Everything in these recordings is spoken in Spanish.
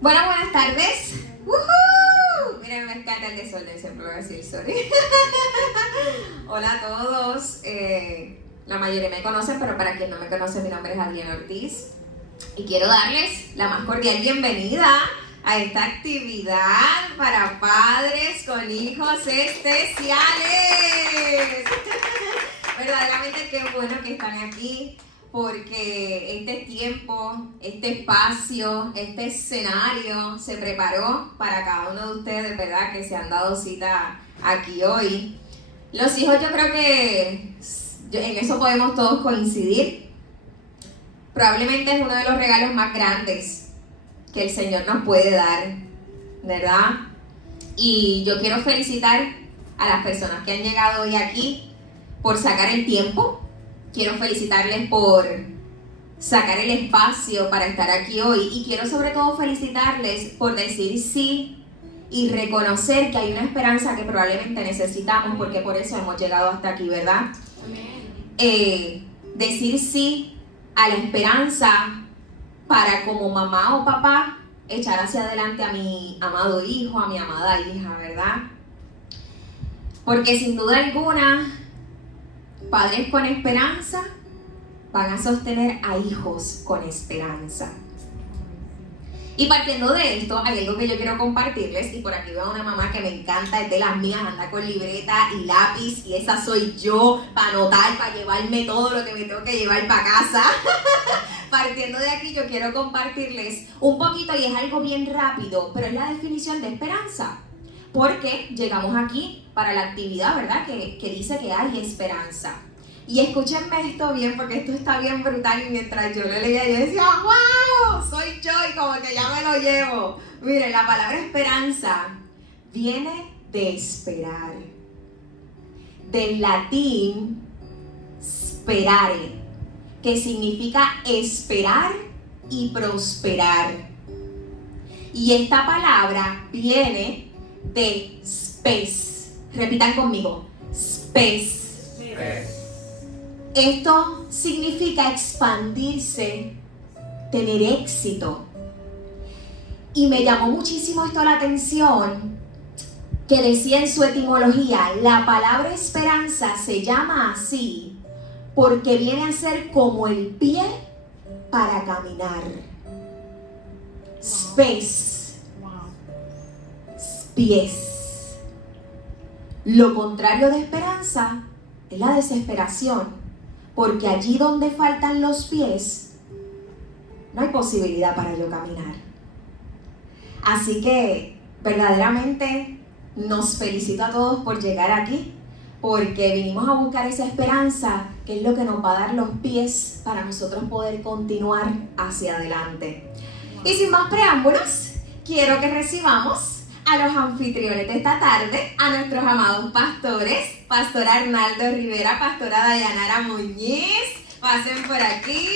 Bueno, buenas tardes. ¡Woohoo! Miren, me encanta el desorden, siempre voy a decir sorry. Hola a todos. La mayoría me conocen, pero para quien no me conoce, mi nombre es Adriana Ortiz. Y quiero darles la más cordial bienvenida a esta actividad para padres con hijos especiales. Verdaderamente qué bueno que están aquí, porque este tiempo, este espacio, este escenario se preparó para cada uno de ustedes, ¿verdad? Que se han dado cita aquí hoy. Los hijos, yo creo que en eso podemos todos coincidir. Probablemente es uno de los regalos más grandes que el Señor nos puede dar, ¿verdad? Y yo quiero felicitar a las personas que han llegado hoy aquí por sacar el tiempo. Quiero felicitarles por sacar el espacio para estar aquí hoy. Y quiero sobre todo felicitarles por decir sí y reconocer que hay una esperanza que probablemente necesitamos, porque por eso hemos llegado hasta aquí, ¿verdad? Decir sí a la esperanza para, como mamá o papá, echar hacia adelante a mi amado hijo, a mi amada hija, ¿verdad? Porque sin duda alguna, padres con esperanza van a sostener a hijos con esperanza. Y partiendo de esto, hay algo que yo quiero compartirles, y por aquí veo a una mamá que me encanta, es de las mías, anda con libreta y lápiz, y esa soy yo, para anotar, para llevarme todo lo que me tengo que llevar para casa. Partiendo de aquí, yo quiero compartirles un poquito, y es algo bien rápido, pero es la definición de esperanza. Porque llegamos aquí para la actividad, ¿verdad? Que dice que hay esperanza. Y escúchenme esto bien, porque esto está bien brutal, y mientras yo lo leía, yo decía, ¡wow! Soy yo, y como que ya me lo llevo. Miren, la palabra esperanza viene de esperar. Del latín, sperare, que significa esperar y prosperar. Y esta palabra viene de spes. Repitan conmigo, spes. Esto significa expandirse, tener éxito. Y me llamó muchísimo esto la atención, que decía en su etimología, la palabra esperanza se llama así porque viene a ser como el pie para caminar. Spes. Pies. Lo contrario de esperanza es la desesperación, porque allí donde faltan los pies no hay posibilidad para yo caminar. Así que verdaderamente nos felicito a todos por llegar aquí, porque vinimos a buscar esa esperanza, que es lo que nos va a dar los pies para nosotros poder continuar hacia adelante. Y sin más preámbulos, quiero que recibamos a los anfitriones de esta tarde, a nuestros amados pastores, Pastor Arnaldo Rivera, Pastora Dayanara Muñiz. Pasen por aquí.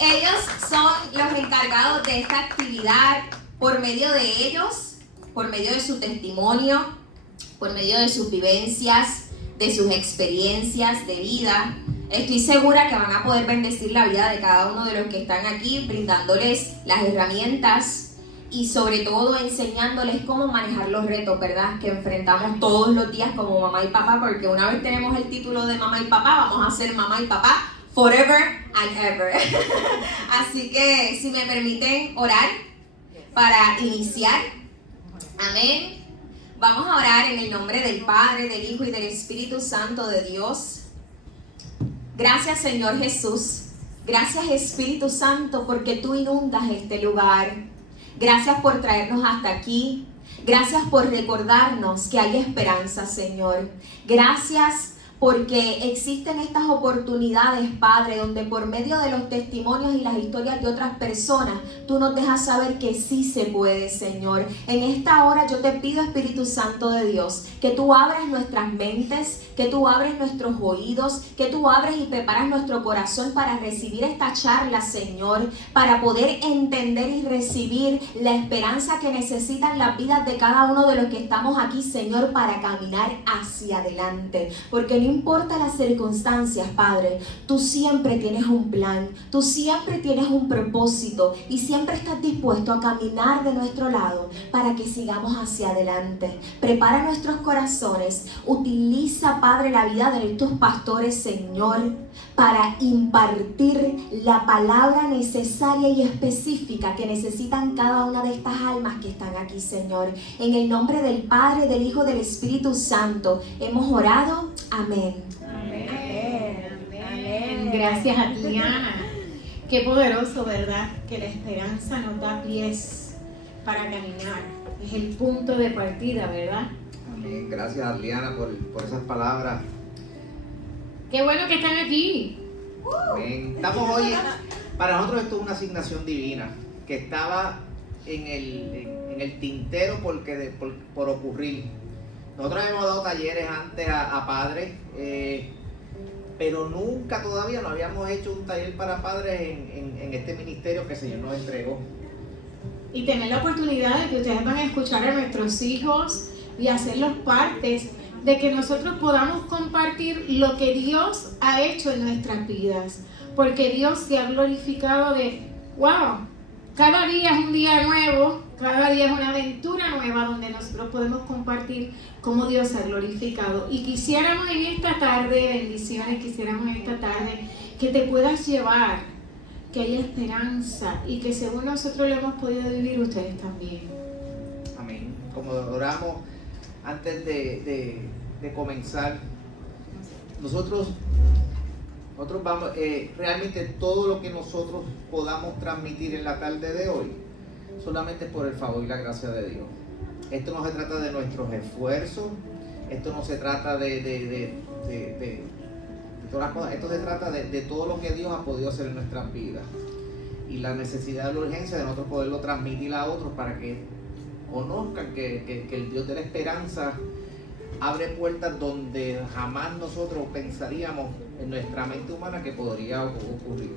Ellos son los encargados de esta actividad. Por medio de ellos, por medio de su testimonio, por medio de sus vivencias, de sus experiencias de vida, estoy segura que van a poder bendecir la vida de cada uno de los que están aquí, brindándoles las herramientas y sobre todo enseñándoles cómo manejar los retos, ¿verdad? Que enfrentamos todos los días como mamá y papá, porque una vez tenemos el título de mamá y papá, vamos a ser mamá y papá forever and ever. Así que si me permiten orar para iniciar. Amén. Vamos a orar en el nombre del Padre, del Hijo y del Espíritu Santo de Dios. Gracias, Señor Jesús. Gracias, Espíritu Santo, porque tú inundas este lugar. Gracias por traernos hasta aquí. Gracias por recordarnos que hay esperanza, Señor. Gracias porque existen estas oportunidades, Padre, donde por medio de los testimonios y las historias de otras personas, tú nos dejas saber que sí se puede, Señor. En esta hora yo te pido, Espíritu Santo de Dios, que tú abres nuestras mentes, que tú abres nuestros oídos, que tú abres y preparas nuestro corazón para recibir esta charla, Señor, para poder entender y recibir la esperanza que necesitan las vidas de cada uno de los que estamos aquí, Señor, para caminar hacia adelante. Porque no importa las circunstancias, Padre, tú siempre tienes un plan, tú siempre tienes un propósito y siempre estás dispuesto a caminar de nuestro lado para que sigamos hacia adelante. Prepara nuestros corazones, utiliza, Padre, la vida de estos pastores, Señor, para impartir la palabra necesaria y específica que necesitan cada una de estas almas que están aquí, Señor. En el nombre del Padre, del Hijo, del Espíritu Santo, hemos orado. Amén. Amén. Amén. Gracias a ti, Ana. Qué poderoso, ¿verdad? Que la esperanza nos da pies para caminar. Es el punto de partida, ¿verdad? Amén. Gracias, Adriana, por esas palabras. Qué bueno que están aquí. Amén. Estamos hoy, para nosotros esto es una asignación divina que estaba en el tintero por ocurrir. Nosotros hemos dado talleres antes a padres, pero nunca todavía nos habíamos hecho un taller para padres en este ministerio que el Señor nos entregó. Y tener la oportunidad de que ustedes van a escuchar a nuestros hijos y hacerlos partes de que nosotros podamos compartir lo que Dios ha hecho en nuestras vidas. Porque Dios se ha glorificado de, wow, cada día es un día nuevo, cada día es una aventura nueva donde nosotros podemos compartir cómo Dios se ha glorificado. Y quisiéramos en esta tarde, bendiciones, quisiéramos en esta tarde que te puedas llevar, que haya esperanza y que según nosotros lo hemos podido vivir, ustedes también. Amén. Como oramos antes de comenzar, nosotros vamos, realmente todo lo que nosotros podamos transmitir en la tarde de hoy, solamente por el favor y la gracia de Dios. Esto no se trata de nuestros esfuerzos, esto no se trata de todas las cosas, esto se trata de todo lo que Dios ha podido hacer en nuestras vidas y la necesidad, la urgencia de nosotros poderlo transmitir a otros para que conozcan que el Dios de la esperanza abre puertas donde jamás nosotros pensaríamos en nuestra mente humana que podría ocurrir.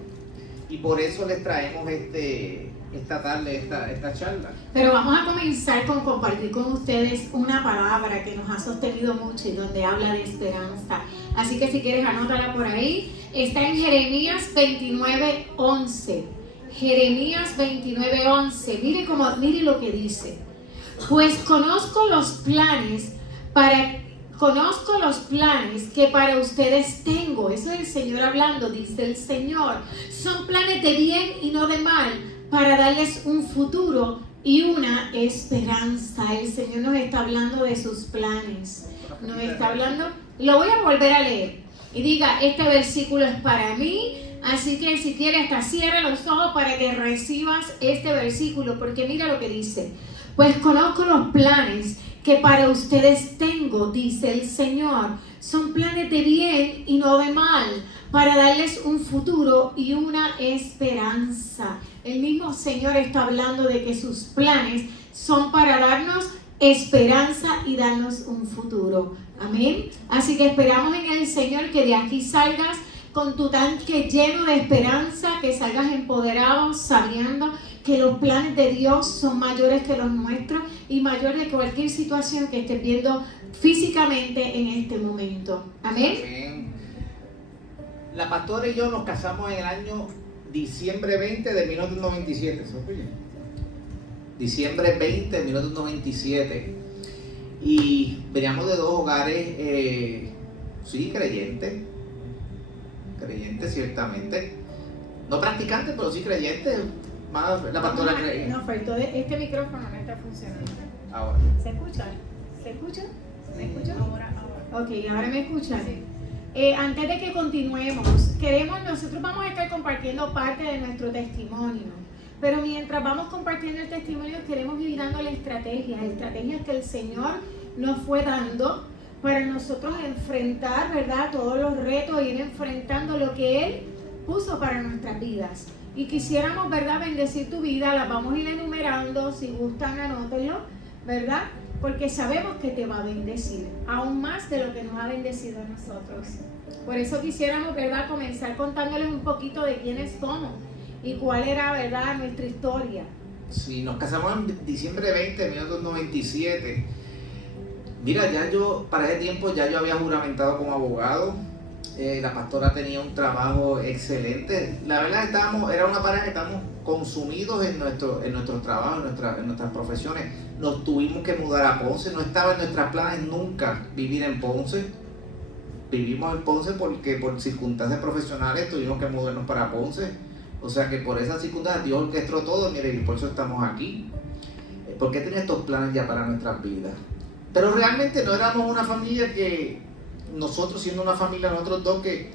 Y por eso les traemos esta tarde, esta charla. Pero vamos a comenzar con compartir con ustedes una palabra que nos ha sostenido mucho y donde habla de esperanza. Así que si quieres anótala por ahí. Está en Jeremías 29:11. Jeremías 29:11. Mire lo que dice. Pues conozco los planes que para ustedes tengo. Eso es el Señor hablando, dice el Señor. Son planes de bien y no de mal, para darles un futuro y una esperanza. El Señor nos está hablando de sus planes. Nos está hablando, lo voy a volver a leer. Y diga, este versículo es para mí. Así que si quieres, hasta cierra los ojos para que recibas este versículo. Porque mira lo que dice. Pues conozco los planes que para ustedes tengo, dice el Señor. Son planes de bien y no de mal, para darles un futuro y una esperanza. El mismo Señor está hablando de que sus planes son para darnos esperanza y darnos un futuro. Amén. Así que esperamos en el Señor que de aquí salgas con tu tanque lleno de esperanza, que salgas empoderado, sabiendo que los planes de Dios son mayores que los nuestros y mayores que cualquier situación que estés viendo físicamente en este momento. Amén. Amén. La pastora y yo nos casamos en el año diciembre 20 de 1997. ¿Se oye? Diciembre 20 de 1997. Y veníamos de dos hogares, sí, creyentes ciertamente. No practicantes, pero sí creyentes. Más la pastora cree. No, faltó este micrófono no está funcionando. Ahora. ¿Se escucha? ¿Se escucha? ¿Me escucha? Ahora. Ok, ahora me escuchan. Sí. Antes de que continuemos, nosotros vamos a estar compartiendo parte de nuestro testimonio. Pero mientras vamos compartiendo el testimonio, queremos ir dándole estrategias que el Señor nos fue dando para nosotros enfrentar, ¿verdad?, todos los retos, ir enfrentando lo que Él puso para nuestras vidas. Y quisiéramos, ¿verdad?, bendecir tu vida. Las vamos a ir enumerando. Si gustan, anótenlo, ¿verdad? Porque sabemos que te va a bendecir, aún más de lo que nos ha bendecido a nosotros. Por eso quisiéramos, ¿verdad?, comenzar contándoles un poquito de quiénes somos y cuál era, ¿verdad?, nuestra historia. Sí, nos casamos en diciembre 20 de 1997. Mira, ya yo, para ese tiempo ya yo había juramentado como abogado. La pastora tenía un trabajo excelente. La verdad era una pareja que estábamos consumidos en nuestro trabajo, en nuestras profesiones. Nos tuvimos que mudar a Ponce. No estaba en nuestros planes nunca vivir en Ponce. Vivimos en Ponce porque por circunstancias profesionales tuvimos que mudarnos para Ponce. O sea que por esas circunstancias Dios orquestó todo, mire, y por eso estamos aquí. Porque tenía estos planes ya para nuestras vidas. Pero realmente no éramos una familia que, nosotros siendo una familia, nosotros dos, que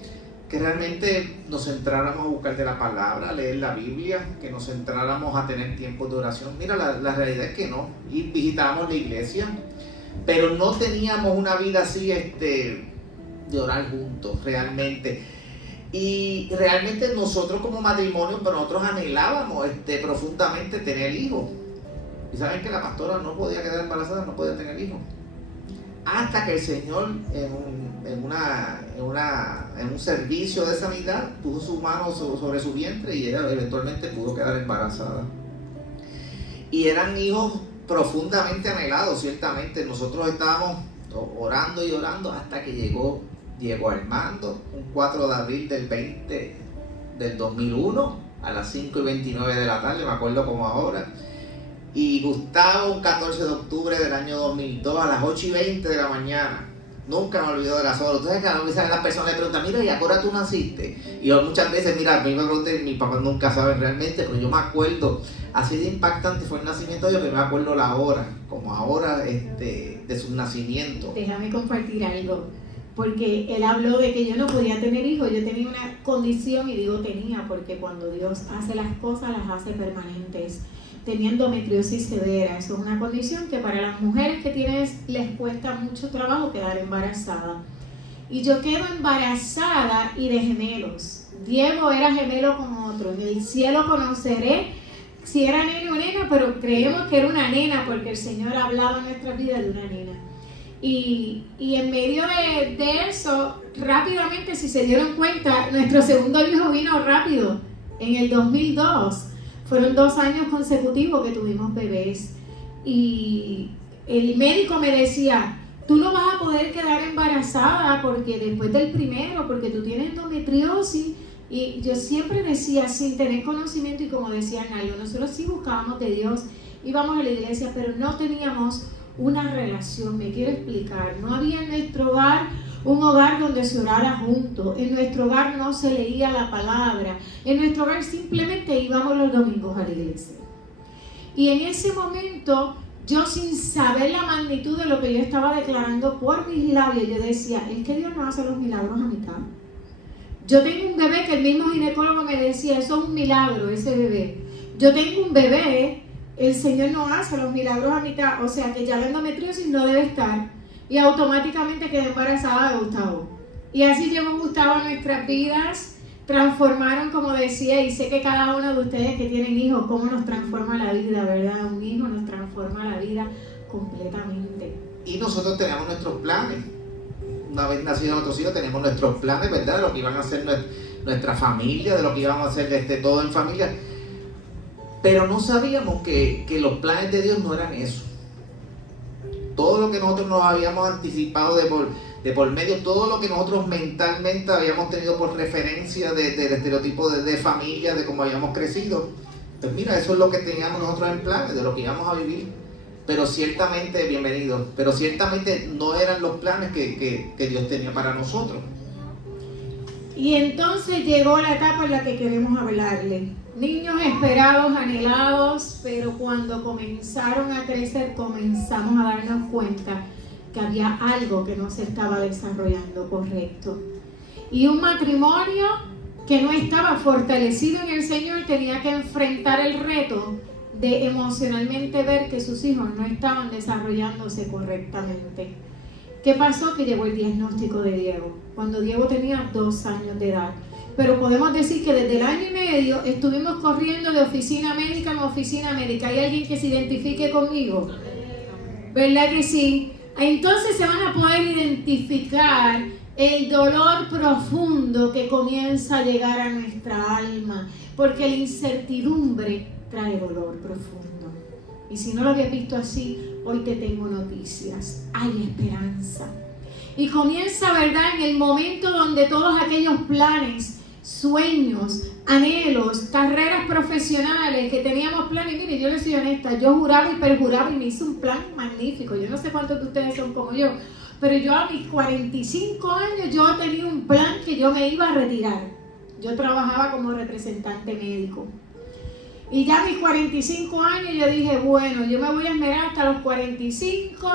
realmente nos centráramos a buscar de la palabra, a leer la Biblia, que nos centráramos a tener tiempos de oración. Mira, la realidad es que no. Y visitábamos la iglesia, pero no teníamos una vida así de orar juntos, realmente. Y realmente nosotros como matrimonio, pero nosotros anhelábamos profundamente tener hijos. Y saben que la pastora no podía quedar embarazada, no podía tener hijos. Hasta que el Señor en un servicio de sanidad puso su mano sobre su vientre y ella eventualmente pudo quedar embarazada. Y eran hijos profundamente anhelados, ciertamente. Nosotros estábamos orando y orando hasta que llegó Armando, un 4 de abril del 2001, a las 5:29 de la tarde, me acuerdo como ahora. Y Gustavo, un 14 de octubre del año 2002, a las 8:20 de la mañana. Nunca me olvido de las horas. Entonces, que a veces las personas le preguntan, mira, ¿y a qué hora tú naciste? Y yo muchas veces, mira, a mí me preguntan, mi papá nunca sabe realmente, pero yo me acuerdo, así de impactante fue el nacimiento de ellos, que me acuerdo la hora, como ahora de su nacimiento. Déjame compartir algo, porque él habló de que yo no podía tener hijos. Yo tenía una condición, y digo tenía, porque cuando Dios hace las cosas, las hace permanentes. Tenía endometriosis severa. Eso es una condición que para las mujeres que tienen les cuesta mucho trabajo quedar embarazada. Y yo quedo embarazada y de gemelos. Diego era gemelo con otro. En el cielo conoceré si era nene o nena, pero creemos que era una nena porque el Señor hablaba en nuestra vida de una nena. Y en medio de eso, rápidamente, si se dieron cuenta, nuestro segundo hijo vino rápido, en el 2002. Fueron 2 años consecutivos que tuvimos bebés. Y el médico me decía, tú no vas a poder quedar embarazada porque después del primero, porque tú tienes endometriosis. Y yo siempre decía, sin tener conocimiento, y como decía Naldo, nosotros sí buscábamos de Dios, íbamos a la iglesia, pero no teníamos una relación. Me quiero explicar, no había en nuestro hogar un hogar donde se orara juntos. En nuestro hogar no se leía la palabra. En nuestro hogar simplemente íbamos los domingos a la iglesia. Y en ese momento, yo sin saber la magnitud de lo que yo estaba declarando por mis labios, yo decía, es que Dios no hace los milagros a mitad. Yo tengo un bebé que el mismo ginecólogo me decía, eso es un milagro, ese bebé. Yo tengo un bebé, el Señor no hace los milagros a mitad, o sea que ya la endometriosis no debe estar. Y automáticamente quedé embarazada de Gustavo. Y así llegó Gustavo a nuestras vidas, transformaron, como decía, y sé que cada uno de ustedes que tienen hijos, cómo nos transforma la vida, ¿verdad? Un hijo nos transforma la vida completamente. Y nosotros teníamos nuestros planes. Una vez nacidos nuestros hijos, tenemos nuestros planes, ¿verdad? De lo que iban a hacer nuestra familia, de lo que íbamos a hacer todo en familia. Pero no sabíamos que los planes de Dios no eran eso. Todo lo que nosotros nos habíamos anticipado de por medio, todo lo que nosotros mentalmente habíamos tenido por referencia del estereotipo de familia, de cómo habíamos crecido. Pues mira, eso es lo que teníamos nosotros en planes, de lo que íbamos a vivir. Pero ciertamente, bienvenidos, pero ciertamente no eran los planes que Dios tenía para nosotros. Y entonces llegó la etapa en la que queremos hablarle. Niños esperados, anhelados, pero cuando comenzaron a crecer comenzamos a darnos cuenta que había algo que no se estaba desarrollando correcto. Y un matrimonio que no estaba fortalecido en el Señor tenía que enfrentar el reto de emocionalmente ver que sus hijos no estaban desarrollándose correctamente. ¿Qué pasó? Que llegó el diagnóstico de Diego, cuando Diego tenía 2 años de edad. Pero podemos decir que desde el 1 año y medio estuvimos corriendo de oficina médica en oficina médica. ¿Hay alguien que se identifique conmigo? ¿Verdad que sí? Entonces se van a poder identificar el dolor profundo que comienza a llegar a nuestra alma, porque la incertidumbre trae dolor profundo. Y si no lo habías visto así, hoy te tengo noticias. Hay esperanza. Y comienza, ¿verdad?, en el momento donde todos aquellos planes, sueños, anhelos, carreras profesionales que teníamos planes. Mire, yo les soy honesta, yo juraba y perjuraba y me hice un plan magnífico. Yo no sé cuántos de ustedes son como yo, pero yo a mis 45 años yo tenía un plan que yo me iba a retirar. Yo trabajaba como representante médico. Y ya a mis 45 años yo dije, bueno, yo me voy a esmerar hasta los 45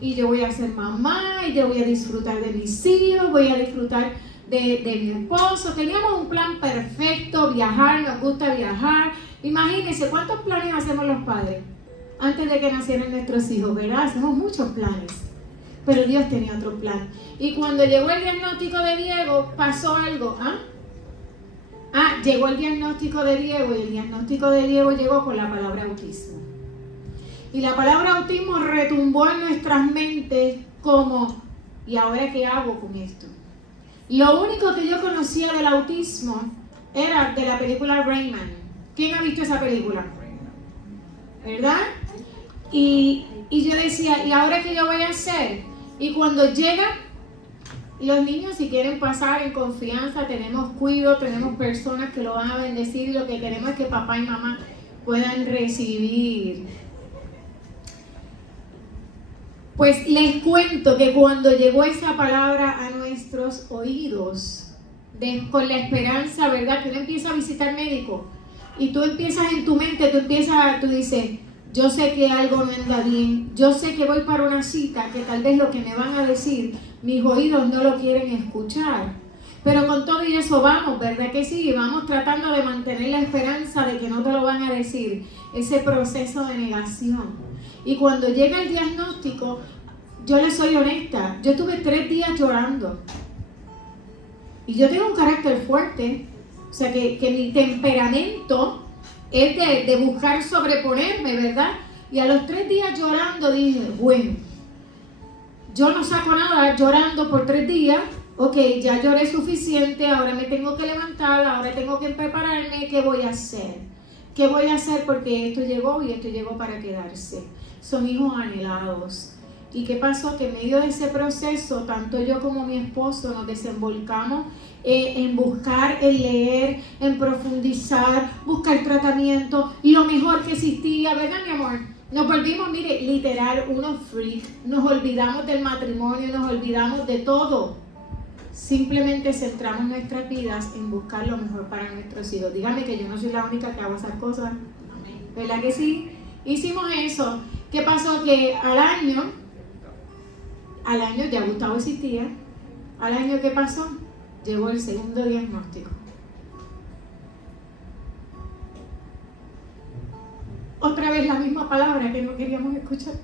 y yo voy a ser mamá y yo voy a disfrutar de mis hijos, voy a disfrutar de mi esposo. Teníamos un plan perfecto, viajar, nos gusta viajar. Imagínense cuántos planes hacemos los padres antes de que nacieran nuestros hijos, ¿verdad? Hacemos muchos planes, pero Dios tenía otro plan. Y cuando llegó el diagnóstico de Diego, pasó algo. Llegó el diagnóstico de Diego y el diagnóstico de Diego llegó con la palabra autismo. Y la palabra autismo retumbó en nuestras mentes como, ¿y ahora qué hago con esto? Lo único que yo conocía del autismo era de la película Rain Man. ¿Quién ha visto esa película? ¿Verdad? Y yo decía, ¿y ahora qué yo voy a hacer? Y cuando llegan los niños, si quieren pasar en confianza, tenemos cuidado, tenemos personas que lo van a bendecir y lo que queremos es que papá y mamá puedan recibir. Pues les cuento que cuando llegó esa palabra a nuestros oídos, con la esperanza, ¿verdad? Que uno empieza a visitar médico y tú empiezas en tu mente, tú dices, yo sé que algo no anda bien, yo sé que voy para una cita que tal vez lo que me van a decir, mis oídos no lo quieren escuchar. Pero con todo y eso vamos, ¿verdad que sí? Vamos tratando de mantener la esperanza de que no te lo van a decir, ese proceso de negación. Y cuando llega el diagnóstico, yo les soy honesta, yo estuve 3 días llorando. Y yo tengo un carácter fuerte, o sea que mi temperamento es de buscar sobreponerme, ¿verdad? Y a los 3 días llorando dije, bueno, yo no saco nada llorando por 3 días, ok, ya lloré suficiente, ahora me tengo que levantar, ahora tengo que prepararme, ¿qué voy a hacer? ¿Qué voy a hacer? Porque esto llegó y esto llegó para quedarse. Son hijos anhelados. ¿Y qué pasó? Que en medio de ese proceso, tanto yo como mi esposo nos desenvolcamos en buscar, en leer, en profundizar, buscar tratamiento, lo mejor que existía, ¿verdad, mi amor? Nos volvimos, mire, literal, unos freaks. Nos olvidamos del matrimonio, nos olvidamos de todo. Simplemente centramos nuestras vidas en buscar lo mejor para nuestros hijos. Dígame que yo no soy la única que hago esas cosas. ¿Verdad que sí? Hicimos eso. ¿Qué pasó? Que al año ya Gustavo existía. Al año, ¿qué pasó? Llegó el segundo diagnóstico. Otra vez la misma palabra que no queríamos escuchar.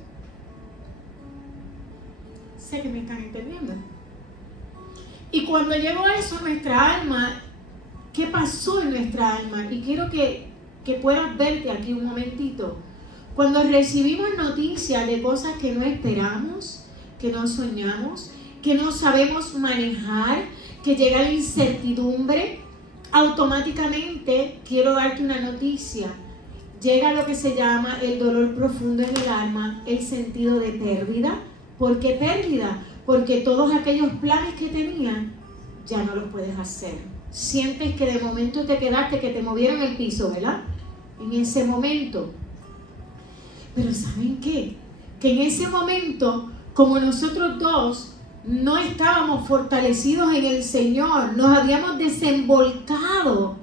Sé que me están entendiendo. Y cuando llegó eso, nuestra alma, ¿qué pasó en nuestra alma? Y quiero que puedas verte aquí un momentito. Cuando recibimos noticias de cosas que no esperamos, que no soñamos, que no sabemos manejar, que llega la incertidumbre, automáticamente quiero darte una noticia. Llega lo que se llama el dolor profundo en el alma, el sentido de pérdida. ¿Por qué pérdida? Porque todos aquellos planes que tenían ya no los puedes hacer. Sientes que de momento te quedaste, que te movieron el piso, ¿verdad? En ese momento. Pero ¿saben qué? Que en ese momento, como nosotros dos no estábamos fortalecidos en el Señor, nos habíamos desenvolcado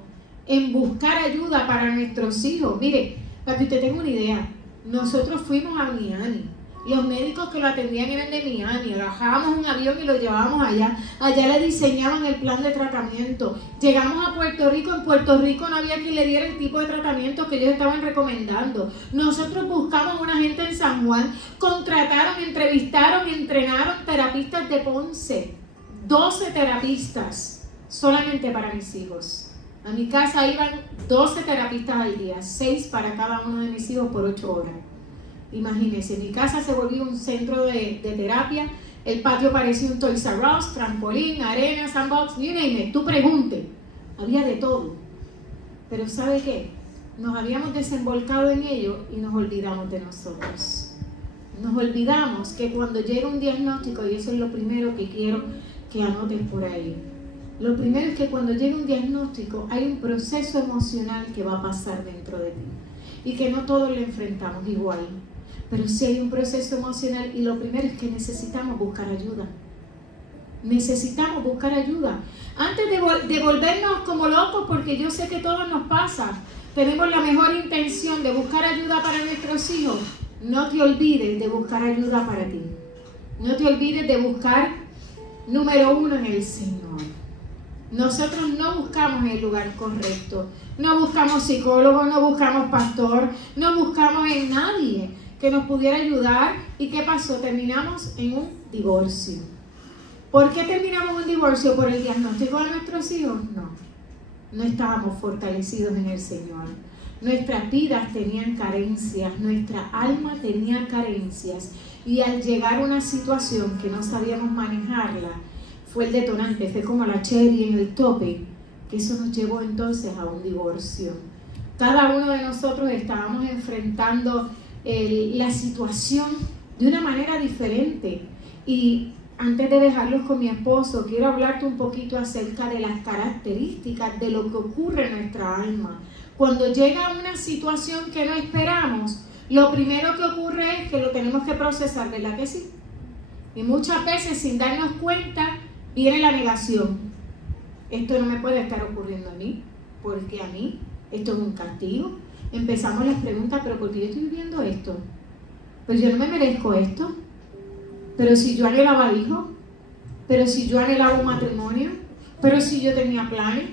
en buscar ayuda para nuestros hijos. Mire, para que usted tenga una idea, nosotros fuimos a Miami. Los médicos que lo atendían eran de Miami. Bajábamos un avión y lo llevábamos allá. Allá le diseñaban el plan de tratamiento. Llegamos a Puerto Rico. En Puerto Rico no había quien le diera el tipo de tratamiento que ellos estaban recomendando. Nosotros buscamos una gente en San Juan. Contrataron, entrevistaron, entrenaron terapistas de Ponce. 12 terapistas solamente para mis hijos. A mi casa iban 12 terapistas al día. 6 para cada uno de mis hijos por 8 horas. Imagínense, mi casa se volvió un centro de terapia, el patio parecía un Toys R Us, trampolín, arena, sandbox, you name it, tú pregunte, había de todo. Pero ¿sabe qué? Nos habíamos desembolcado en ello y nos olvidamos de nosotros. nos olvidamos que cuando llega un diagnóstico, y eso es lo primero que quiero que anotes por ahí, lo primero es que cuando llega un diagnóstico hay un proceso emocional que va a pasar dentro de ti y que no todos lo enfrentamos igual, pero sí hay un proceso emocional y lo primero es que necesitamos buscar ayuda. Necesitamos buscar ayuda. Antes de volvernos como locos, porque yo sé que todo nos pasa, tenemos la mejor intención de buscar ayuda para nuestros hijos. No te olvides de buscar ayuda para ti. No te olvides de buscar, número uno, en el Señor. Nosotros no buscamos el lugar correcto. No buscamos psicólogo, no buscamos pastor, no buscamos en nadie que nos pudiera ayudar. ¿Y qué pasó? Terminamos en un divorcio. ¿Por qué terminamos un divorcio? ¿Por el diagnóstico de nuestros hijos? No estábamos fortalecidos en el Señor. Nuestras vidas tenían carencias, nuestra alma tenía carencias, y al llegar a una situación que no sabíamos manejarla, fue el detonante, fue como la cherry en el tope, que eso nos llevó entonces a un divorcio. Cada uno de nosotros estábamos enfrentando la situación de una manera diferente, y antes de dejarlos con mi esposo, quiero hablarte un poquito acerca de las características de lo que ocurre en nuestra alma. Cuando llega una situación que no esperamos, lo primero que ocurre es que lo tenemos que procesar, ¿verdad que sí? Y muchas veces, sin darnos cuenta, viene la negación. Esto no me puede estar ocurriendo a mí, porque a mí esto es un castigo. Empezamos las preguntas, ¿pero por qué yo estoy viviendo esto? Pero yo no me merezco esto. Pero si yo anhelaba hijos, pero si yo anhelaba un matrimonio, pero si yo tenía planes.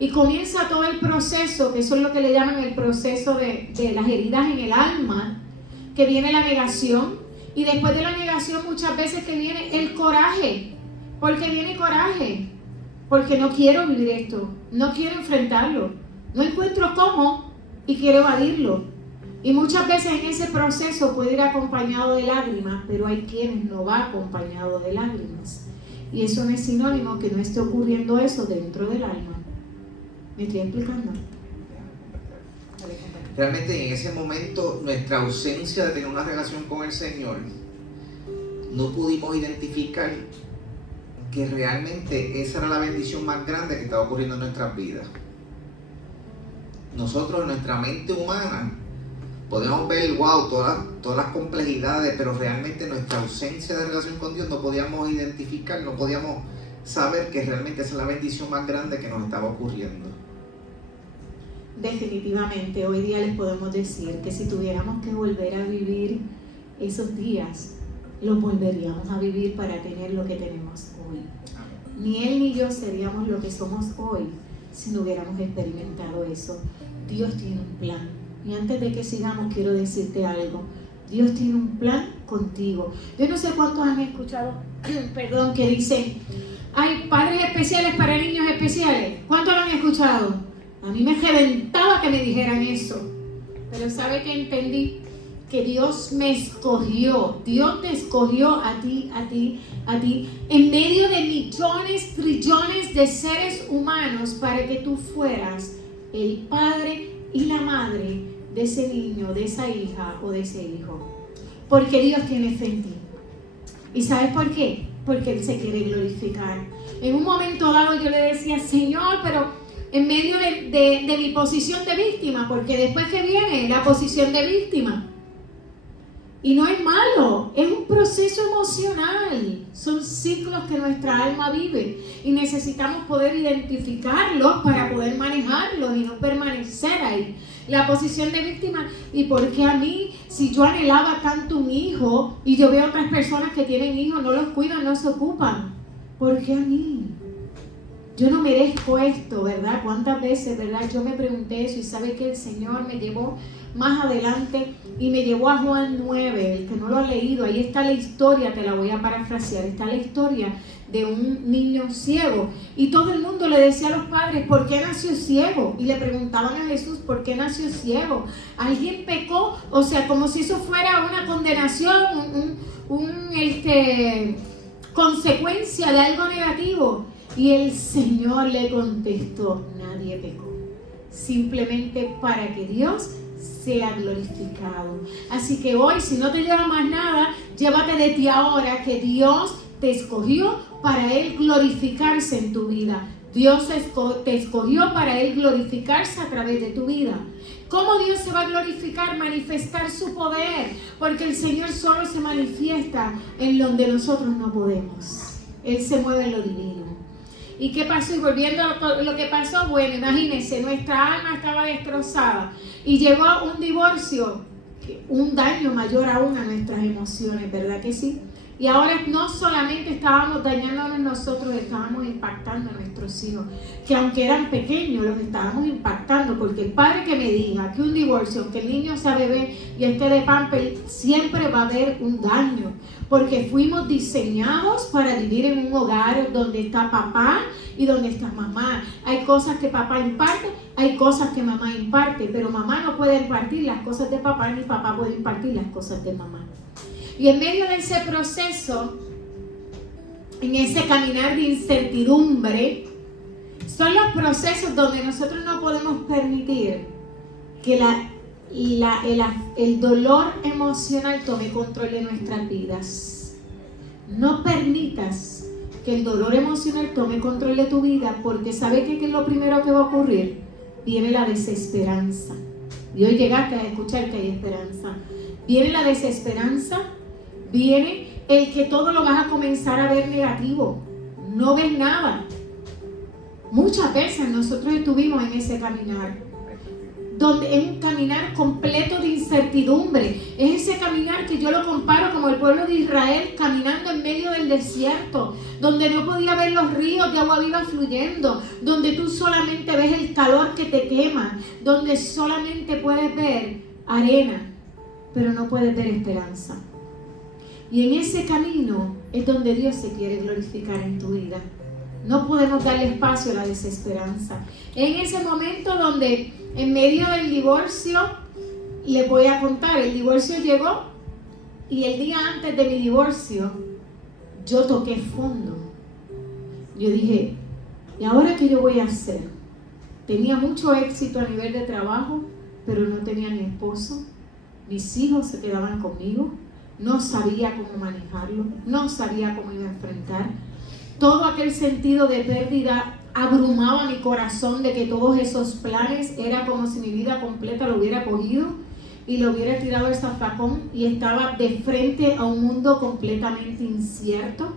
Y comienza todo el proceso, que eso es lo que le llaman el proceso de las heridas en el alma, que viene la negación, y después de la negación muchas veces que viene el coraje. ¿Por qué viene coraje? Porque no quiero vivir esto, no quiero enfrentarlo, no encuentro cómo y quiero evadirlo. Y muchas veces en ese proceso puede ir acompañado de lágrimas, pero hay quienes no va acompañado de lágrimas. Y eso no es sinónimo que no esté ocurriendo eso dentro del alma. ¿Me estoy explicando? Realmente en ese momento, nuestra ausencia de tener una relación con el Señor, no pudimos identificar que realmente esa era la bendición más grande que estaba ocurriendo en nuestras vidas. Nosotros, en nuestra mente humana, podemos ver, wow, todas las complejidades, pero realmente nuestra ausencia de relación con Dios no podíamos identificar, no podíamos saber que realmente esa es la bendición más grande que nos estaba ocurriendo. Definitivamente, hoy día les podemos decir que si tuviéramos que volver a vivir esos días, los volveríamos a vivir para tener lo que tenemos hoy. Ni él ni yo seríamos lo que somos hoy si no hubiéramos experimentado eso. Dios tiene un plan. Y antes de que sigamos, quiero decirte algo. Dios tiene un plan contigo. Yo no sé cuántos han escuchado, perdón, que dicen, hay padres especiales para niños especiales. ¿Cuántos lo han escuchado? A mí me reventaba que me dijeran eso. Pero ¿sabe qué entendí? Que Dios me escogió. Dios te escogió a ti, en medio de millones, trillones de seres humanos para que tú fueras el padre y la madre de ese niño, de esa hija o de ese hijo. Porque Dios tiene fe en ti. ¿Y sabes por qué? Porque Él se quiere glorificar. En un momento dado yo le decía, Señor, pero en medio de mi posición de víctima, porque después que viene la posición de víctima, y no es malo, es un proceso emocional, son ciclos que nuestra alma vive y necesitamos poder identificarlos para poder manejarlos y no permanecer ahí. La posición de víctima, ¿y por qué a mí? Si yo anhelaba tanto un hijo y yo veo otras personas que tienen hijos, no los cuidan, no se ocupan, ¿por qué a mí? Yo no merezco esto, ¿verdad? ¿Cuántas veces, verdad? Yo me pregunté eso y sabe que el Señor me llevó más adelante y me llevó a Juan 9, el que no lo ha leído, ahí está la historia, te la voy a parafrasear, está la historia de un niño ciego y todo el mundo le decía a los padres, ¿por qué nació ciego? Y le preguntaban a Jesús, ¿por qué nació ciego? ¿Alguien pecó? O sea, como si eso fuera una condenación, consecuencia de algo negativo. Y el Señor le contestó, nadie pecó, simplemente para que Dios sea glorificado. Así que hoy, si no te lleva más nada, llévate de ti ahora que Dios te escogió para Él glorificarse en tu vida. Dios te escogió para Él glorificarse a través de tu vida. ¿Cómo Dios se va a glorificar? Manifestar su poder, porque el Señor solo se manifiesta en donde nosotros no podemos. Él se mueve en lo divino. ¿Y qué pasó? Y volviendo a lo que pasó, bueno, imagínense, nuestra alma estaba destrozada y llegó un divorcio, un daño mayor aún a nuestras emociones, ¿verdad que sí? Y ahora no solamente estábamos dañándonos nosotros, estábamos impactando a nuestros hijos, que aunque eran pequeños, los estábamos impactando, porque el padre que me diga que un divorcio, aunque el niño sea bebé y esté de pamper, siempre va a haber un daño, porque fuimos diseñados para vivir en un hogar donde está papá y donde está mamá. Hay cosas que papá imparte, hay cosas que mamá imparte, pero mamá no puede impartir las cosas de papá, ni papá puede impartir las cosas de mamá. Y en medio de ese proceso, en ese caminar de incertidumbre, son los procesos donde nosotros no podemos permitir que el dolor emocional tome control de nuestras vidas. No permitas que el dolor emocional tome control de tu vida, porque ¿sabe qué es lo primero que va a ocurrir? Viene la desesperanza. Y hoy llegaste a escuchar que hay esperanza. Viene la desesperanza. Viene el que todo lo vas a comenzar a ver negativo. No ves nada. Muchas veces nosotros estuvimos en ese caminar, donde es un caminar completo de incertidumbre. Es ese caminar que yo lo comparo como el pueblo de Israel caminando en medio del desierto, donde no podía ver los ríos de agua viva fluyendo, donde tú solamente ves el calor que te quema, donde solamente puedes ver arena, pero no puedes ver esperanza. Y en ese camino es donde Dios se quiere glorificar en tu vida. No podemos darle espacio a la desesperanza. En ese momento donde en medio del divorcio, les voy a contar, el divorcio llegó y el día antes de mi divorcio yo toqué fondo. Yo dije, ¿y ahora qué yo voy a hacer? Tenía mucho éxito a nivel de trabajo, pero no tenía ni esposo. Mis hijos se quedaban conmigo. No sabía cómo manejarlo, no sabía cómo iba a enfrentar. Todo aquel sentido de pérdida abrumaba mi corazón, de que todos esos planes era como si mi vida completa lo hubiera cogido y lo hubiera tirado al zafacón y estaba de frente a un mundo completamente incierto.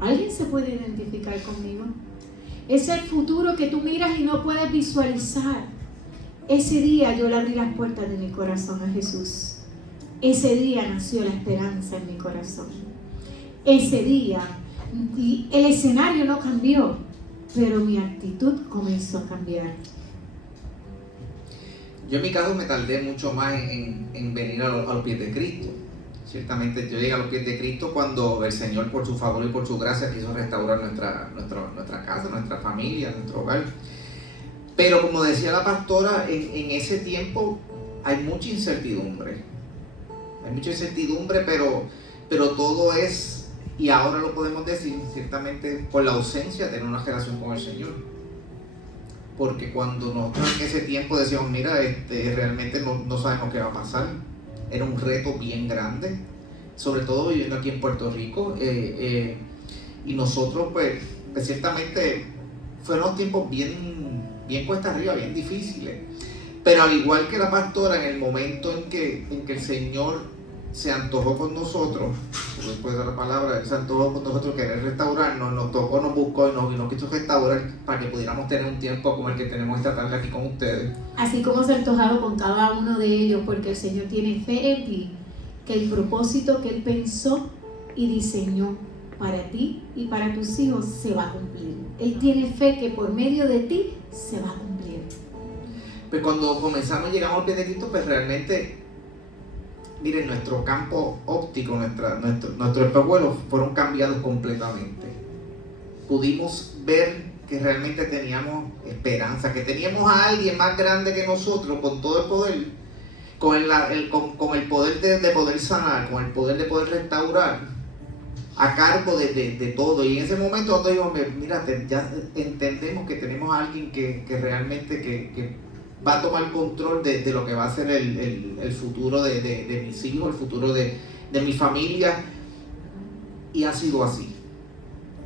¿Alguien se puede identificar conmigo? Es el futuro que tú miras y no puedes visualizar. Ese día yo le abrí las puertas de mi corazón a Jesús. Ese día nació la esperanza en mi corazón. Ese día, el escenario no cambió, pero mi actitud comenzó a cambiar. Yo en mi caso me tardé mucho más en venir a los pies de Cristo. Ciertamente yo llegué a los pies de Cristo cuando el Señor, por su favor y por su gracia, quiso restaurar nuestra casa, nuestra familia, nuestro hogar. Pero como decía la pastora, en ese tiempo hay mucha incertidumbre. Hay mucha incertidumbre, pero todo es, y ahora lo podemos decir, ciertamente por la ausencia de tener una relación con el Señor. Porque cuando nosotros en ese tiempo decíamos, mira, realmente no sabemos qué va a pasar. Era un reto bien grande, sobre todo viviendo aquí en Puerto Rico. Y nosotros, pues ciertamente, fueron tiempos bien cuesta arriba, bien difíciles. Pero al igual que la pastora, en el momento en que el Señor se antojó con nosotros, después de la palabra, se antojó con nosotros querer restaurarnos, nos tocó, nos buscó y nos quiso restaurar para que pudiéramos tener un tiempo como el que tenemos esta tarde aquí con ustedes. Así como se ha antojado con cada uno de ellos, porque el Señor tiene fe en ti, que el propósito que Él pensó y diseñó para ti y para tus hijos se va a cumplir. Él tiene fe que por medio de ti se va a cumplir. Pues cuando comenzamos, llegamos al pie de Cristo, pues realmente, miren, nuestro campo óptico, nuestros espejuelos fueron cambiados completamente. Pudimos ver que realmente teníamos esperanza, que teníamos a alguien más grande que nosotros, con todo el poder, con el poder de poder sanar, con el poder de poder restaurar, a cargo de todo. Y en ese momento nosotros dijimos, mira, ya entendemos que tenemos a alguien que realmente va a tomar control de lo que va a ser el futuro de mis hijos, el futuro de mi familia. Y ha sido así.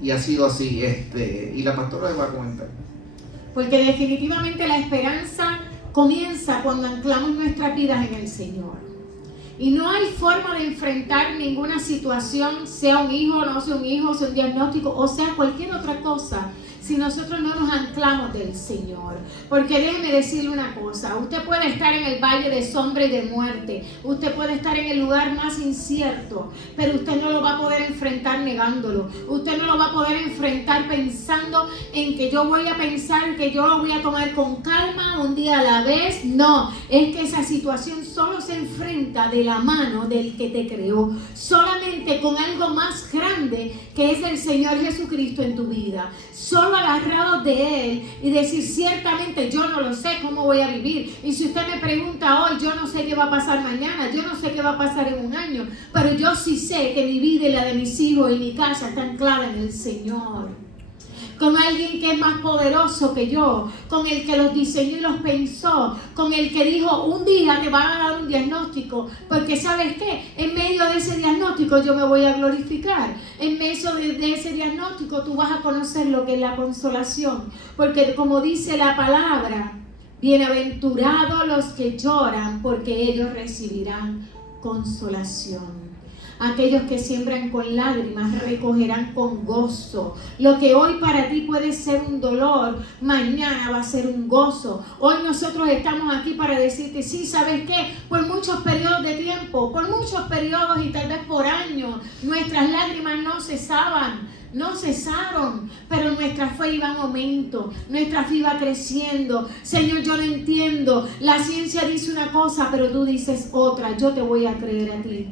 Y la pastora les va a comentar. Porque definitivamente la esperanza comienza cuando anclamos nuestras vidas en el Señor. Y no hay forma de enfrentar ninguna situación, sea un hijo, no sea un hijo, sea un diagnóstico, o sea cualquier otra cosa, si nosotros no nos anclamos del Señor. Porque déjeme decirle una cosa, usted puede estar en el valle de sombra y de muerte, usted puede estar en el lugar más incierto, pero usted no lo va a poder enfrentar negándolo, usted no lo va a poder enfrentar pensando en que yo voy a pensar que yo lo voy a tomar con calma un día a la vez. No, es que esa situación solo se enfrenta de la mano del que te creó, solamente con algo más grande que es el Señor Jesucristo en tu vida. Solo agarrados de Él y decir, ciertamente yo no lo sé cómo voy a vivir. Y si usted me pregunta hoy, yo no sé qué va a pasar mañana, yo no sé qué va a pasar en un año, pero yo sí sé que mi vida y la de mis hijos y mi casa están claras en el Señor. Con alguien que es más poderoso que yo, con el que los diseñó y los pensó, con el que dijo, un día te van a dar un diagnóstico, porque ¿sabes qué? En medio de ese diagnóstico yo me voy a glorificar, en medio de ese diagnóstico tú vas a conocer lo que es la consolación, porque como dice la palabra, bienaventurados los que lloran, porque ellos recibirán consolación. Aquellos que siembran con lágrimas recogerán con gozo. Lo que hoy para ti puede ser un dolor, mañana va a ser un gozo. Hoy nosotros estamos aquí para decirte, sí, ¿sabes qué? Por muchos periodos de tiempo, por muchos periodos y tal vez por años, nuestras lágrimas no cesaron, pero nuestra fe iba en aumento, nuestra fe iba creciendo. Señor, yo no entiendo, la ciencia dice una cosa, pero tú dices otra, yo te voy a creer a ti.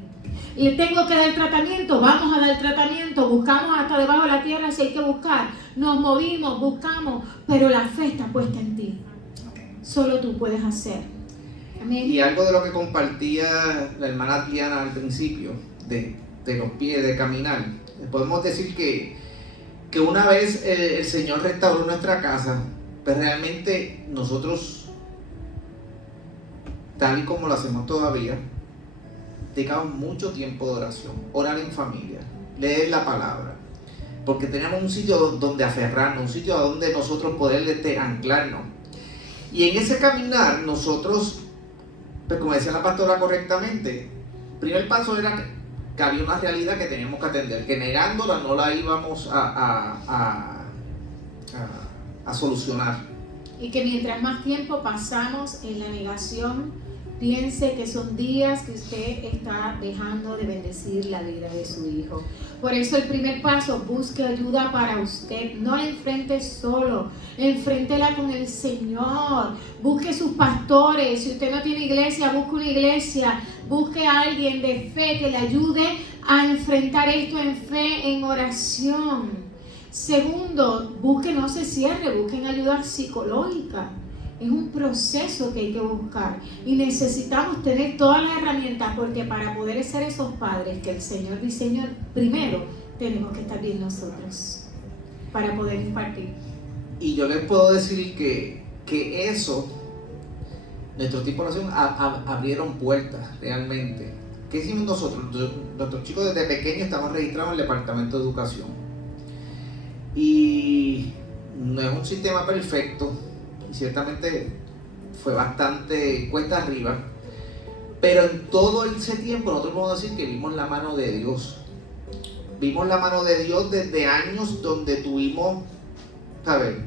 Le tengo que dar tratamiento, vamos a dar tratamiento, buscamos hasta debajo de la tierra si hay que buscar, nos movimos, buscamos, pero la fe está puesta en ti. Solo tú puedes hacer. Amén. Y algo de lo que compartía la hermana Diana al principio, de los pies, de caminar, podemos decir que una vez el Señor restauró nuestra casa, pues realmente nosotros, tal y como lo hacemos todavía, dedicamos mucho tiempo de oración, orar en familia, leer la palabra, porque tenemos un sitio donde aferrarnos, un sitio donde nosotros poder anclarnos. Y en ese caminar nosotros, pues como decía la pastora correctamente, el primer paso era que había una realidad que teníamos que atender, que negándola no la íbamos a solucionar. Y que mientras más tiempo pasamos en la negación, piense que son días que usted está dejando de bendecir la vida de su hijo. Por eso el primer paso, busque ayuda para usted. No la enfrente solo, enfréntela con el Señor. Busque sus pastores. Si usted no tiene iglesia, busque una iglesia. Busque a alguien de fe que le ayude a enfrentar esto en fe, en oración. Segundo, no se cierre, busquen ayuda psicológica. Es un proceso que hay que buscar y necesitamos tener todas las herramientas, porque para poder ser esos padres que el Señor diseñó, primero tenemos que estar bien nosotros para poder impartir. Y yo les puedo decir que eso, nuestro tipo de oración abrieron puertas realmente. ¿Qué hicimos nosotros? Nuestros chicos desde pequeños estaban registrados en el Departamento de Educación y no es un sistema perfecto. Ciertamente fue bastante cuesta arriba, pero en todo ese tiempo nosotros podemos decir que vimos la mano de Dios. Vimos la mano de Dios desde años donde tuvimos, ¿sabes?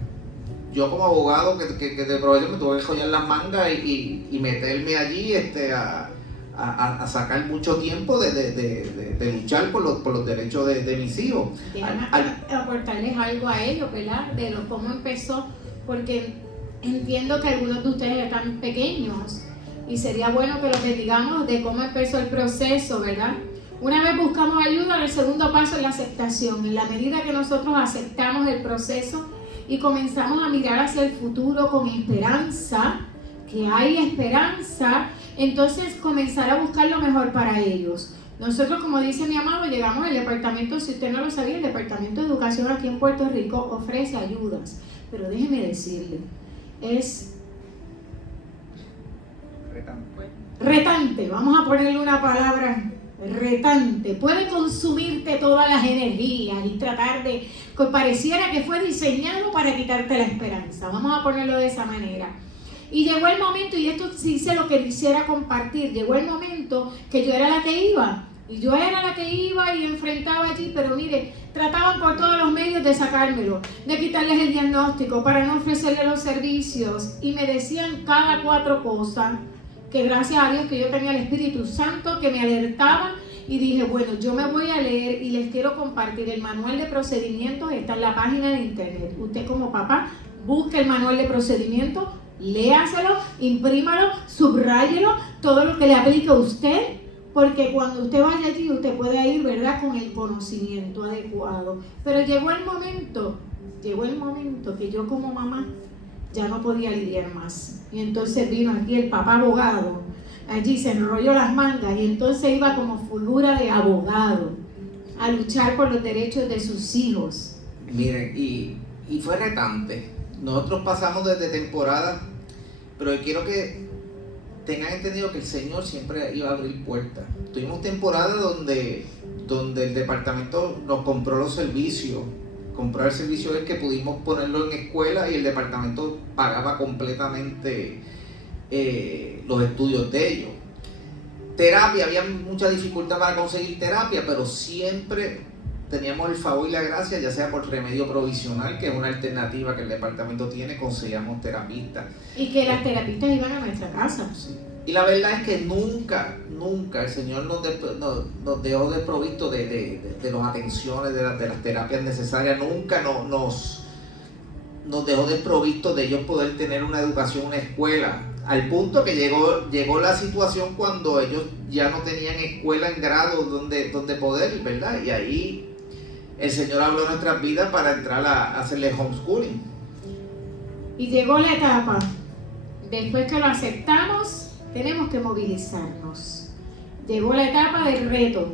Yo como abogado que de profesión me tuve que joyar las mangas y meterme allí a sacar mucho tiempo de luchar por los derechos de mis hijos. Aportarles algo a ellos, ¿verdad? De cómo empezó, porque entiendo que algunos de ustedes están pequeños y sería bueno que los digamos de cómo empezó el proceso, ¿verdad? Una vez buscamos ayuda, el segundo paso es la aceptación. En la medida que nosotros aceptamos el proceso y comenzamos a mirar hacia el futuro con esperanza, que hay esperanza, entonces comenzar a buscar lo mejor para ellos. Nosotros, como dice mi amado, llegamos al departamento, si usted no lo sabía, el Departamento de Educación aquí en Puerto Rico ofrece ayudas, pero déjeme decirle, es retante, vamos a ponerle una palabra, retante, puede consumirte todas las energías y tratar de, que pareciera que fue diseñado para quitarte la esperanza, vamos a ponerlo de esa manera. Y llegó el momento, y esto sí sé lo que quisiera compartir, llegó el momento que yo era la que iba, y yo era la que iba y enfrentaba allí, pero mire, trataban por todos los medios de sacármelo, de quitarles el diagnóstico, para no ofrecerle los servicios, y me decían cada 4 cosas, que gracias a Dios que yo tenía el Espíritu Santo que me alertaba, y dije, bueno, yo me voy a leer y les quiero compartir el manual de procedimientos, está en la página de internet. Usted como papá, busque el manual de procedimientos, léaselo, imprímalo, subráyelo, todo lo que le aplique a usted, porque cuando usted vaya allí, usted puede ir, ¿verdad?, con el conocimiento adecuado. Pero llegó el momento que yo como mamá ya no podía lidiar más. Y entonces vino aquí el papá abogado, allí se enrolló las mangas y entonces iba como figura de abogado a luchar por los derechos de sus hijos. Miren, y fue retante. Nosotros pasamos desde temporada, pero quiero que tengan entendido que el Señor siempre iba a abrir puertas. Tuvimos temporada donde el departamento nos compró los servicios. Comprar el servicio es que pudimos ponerlo en escuela y el departamento pagaba completamente los estudios de ellos. Terapia, había mucha dificultad para conseguir terapia, pero siempre teníamos el favor y la gracia, ya sea por remedio provisional, que es una alternativa que el departamento tiene, conseguíamos terapistas. Y que las terapistas iban a nuestra casa. Sí. Y la verdad es que nunca el Señor nos dejó desprovisto de las atenciones, de las terapias necesarias, nunca nos dejó desprovisto de ellos poder tener una educación, una escuela, al punto que llegó la situación cuando ellos ya no tenían escuela en grado donde poder, ¿verdad? Y ahí el Señor habló en nuestras vidas para entrar a hacerle homeschooling. Y llegó la etapa, después que lo aceptamos, tenemos que movilizarnos. Llegó la etapa del reto,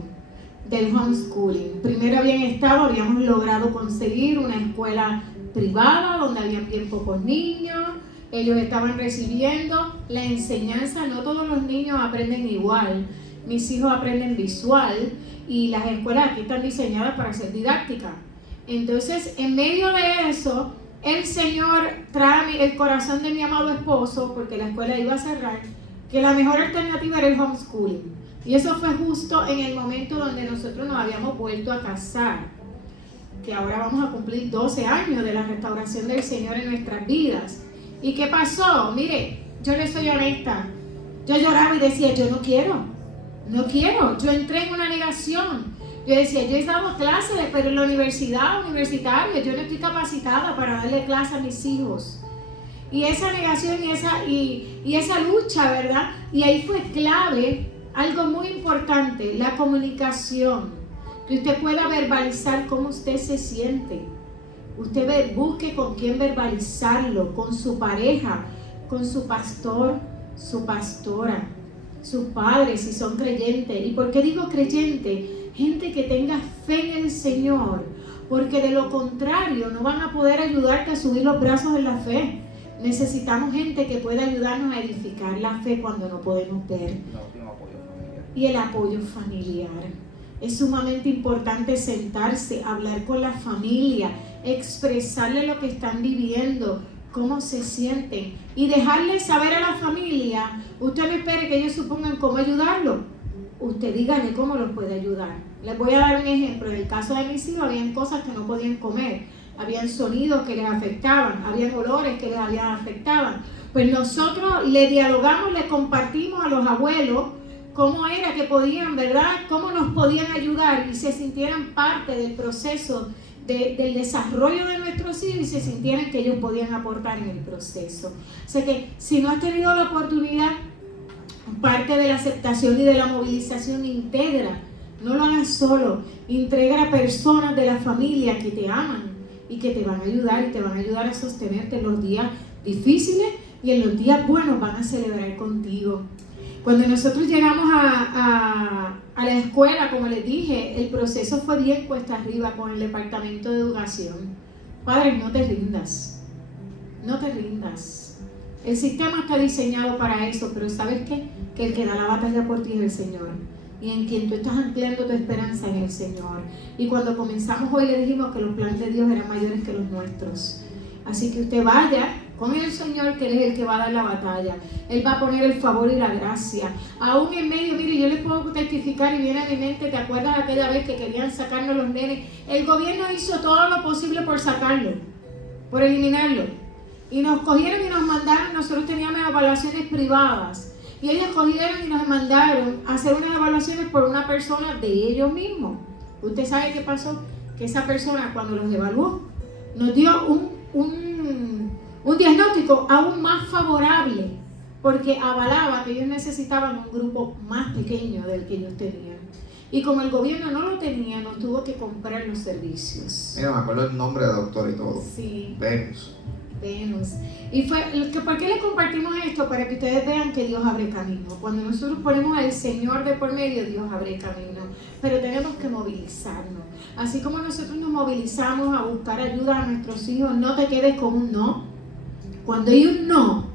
del homeschooling. Primero habíamos logrado conseguir una escuela privada donde habían bien pocos niños. Ellos estaban recibiendo la enseñanza, no todos los niños aprenden igual. Mis hijos aprenden visual y las escuelas aquí están diseñadas para ser didácticas. Entonces, en medio de eso, el Señor trae el corazón de mi amado esposo, porque la escuela iba a cerrar, que la mejor alternativa era el homeschooling. Y eso fue justo en el momento donde nosotros nos habíamos vuelto a casar, que ahora vamos a cumplir 12 años de la restauración del Señor en nuestras vidas. ¿Y qué pasó? Mire, yo le soy honesta, yo lloraba y decía, yo no quiero, yo entré en una negación. Yo decía, yo he dado clases, pero en la universitaria, yo no estoy capacitada para darle clase a mis hijos. Y esa negación y esa lucha, ¿verdad? Y ahí fue clave algo muy importante, la comunicación. Que usted pueda verbalizar cómo usted se siente. Usted busque con quién verbalizarlo, con su pareja, con su pastor, su pastora, sus padres si son creyentes. ¿Y por qué digo creyente? Gente que tenga fe en el Señor, porque de lo contrario no van a poder ayudarte a subir los brazos en la fe. Necesitamos gente que pueda ayudarnos a edificar la fe cuando no podemos ver. Y el apoyo familiar. Es sumamente importante sentarse, hablar con la familia, expresarle lo que están viviendo, cómo se sienten y dejarles saber a la familia. Usted no espere que ellos supongan cómo ayudarlo. Usted dígale cómo los puede ayudar. Les voy a dar un ejemplo. En el caso de mis hijos, habían cosas que no podían comer, habían sonidos que les afectaban, habían olores que les afectaban. Pues nosotros le dialogamos, le compartimos a los abuelos cómo era que podían, ¿verdad? Cómo nos podían ayudar y se sintieran parte del proceso del desarrollo de nuestros hijos y se sintieran que ellos podían aportar en el proceso. O sea que si no has tenido la oportunidad, parte de la aceptación y de la movilización, integra, no lo hagas solo, integra a personas de la familia que te aman y que te van a ayudar y te van a ayudar a sostenerte en los días difíciles y en los días buenos van a celebrar contigo. Cuando nosotros llegamos a la escuela, como les dije, el proceso fue bien cuesta arriba con el departamento de educación. Padres, no te rindas, no te rindas. El sistema está diseñado para eso, pero ¿sabes qué? Que el que da la batalla por ti es el Señor. Y en quien tú estás anclando tu esperanza en el Señor. Y cuando comenzamos hoy le dijimos que los planes de Dios eran mayores que los nuestros. Así que usted vaya con el Señor, que Él es el que va a dar la batalla. Él va a poner el favor y la gracia. Aún en medio, mire, yo les puedo testificar y viene a mi mente, ¿te acuerdas de aquella vez que querían sacarnos los nenes? El gobierno hizo todo lo posible por sacarlo, por eliminarlo. Y nos cogieron y nos mandaron, nosotros teníamos evaluaciones privadas. Y ellos cogieron y nos mandaron a hacer unas evaluaciones por una persona de ellos mismos. ¿Usted sabe qué pasó? Que esa persona cuando los evaluó nos dio un diagnóstico aún más favorable, porque avalaba que ellos necesitaban un grupo más pequeño del que ellos tenían. Y como el gobierno no lo tenía, nos tuvo que comprar los servicios. Mira, me acuerdo el nombre del doctor y todo. Sí. Venus. Y ¿por qué les compartimos esto? Para que ustedes vean que Dios abre camino. Cuando nosotros ponemos al Señor de por medio, Dios abre camino. Pero tenemos que movilizarnos. Así como nosotros nos movilizamos a buscar ayuda a nuestros hijos, no te quedes con un no. Cuando hay un no,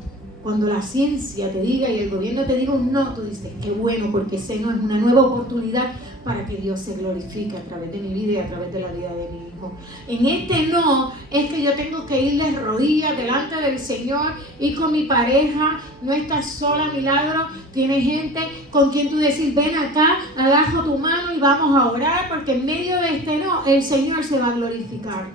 cuando la ciencia te diga y el gobierno te diga un no, tú dices, qué bueno, porque ese no es una nueva oportunidad para que Dios se glorifique a través de mi vida y a través de la vida de mi hijo. En este no es que yo tengo que ir de rodillas delante del Señor y con mi pareja, no estás sola, milagro, tienes gente con quien tú decir, ven acá, agajo tu mano y vamos a orar, porque en medio de este no, el Señor se va a glorificar.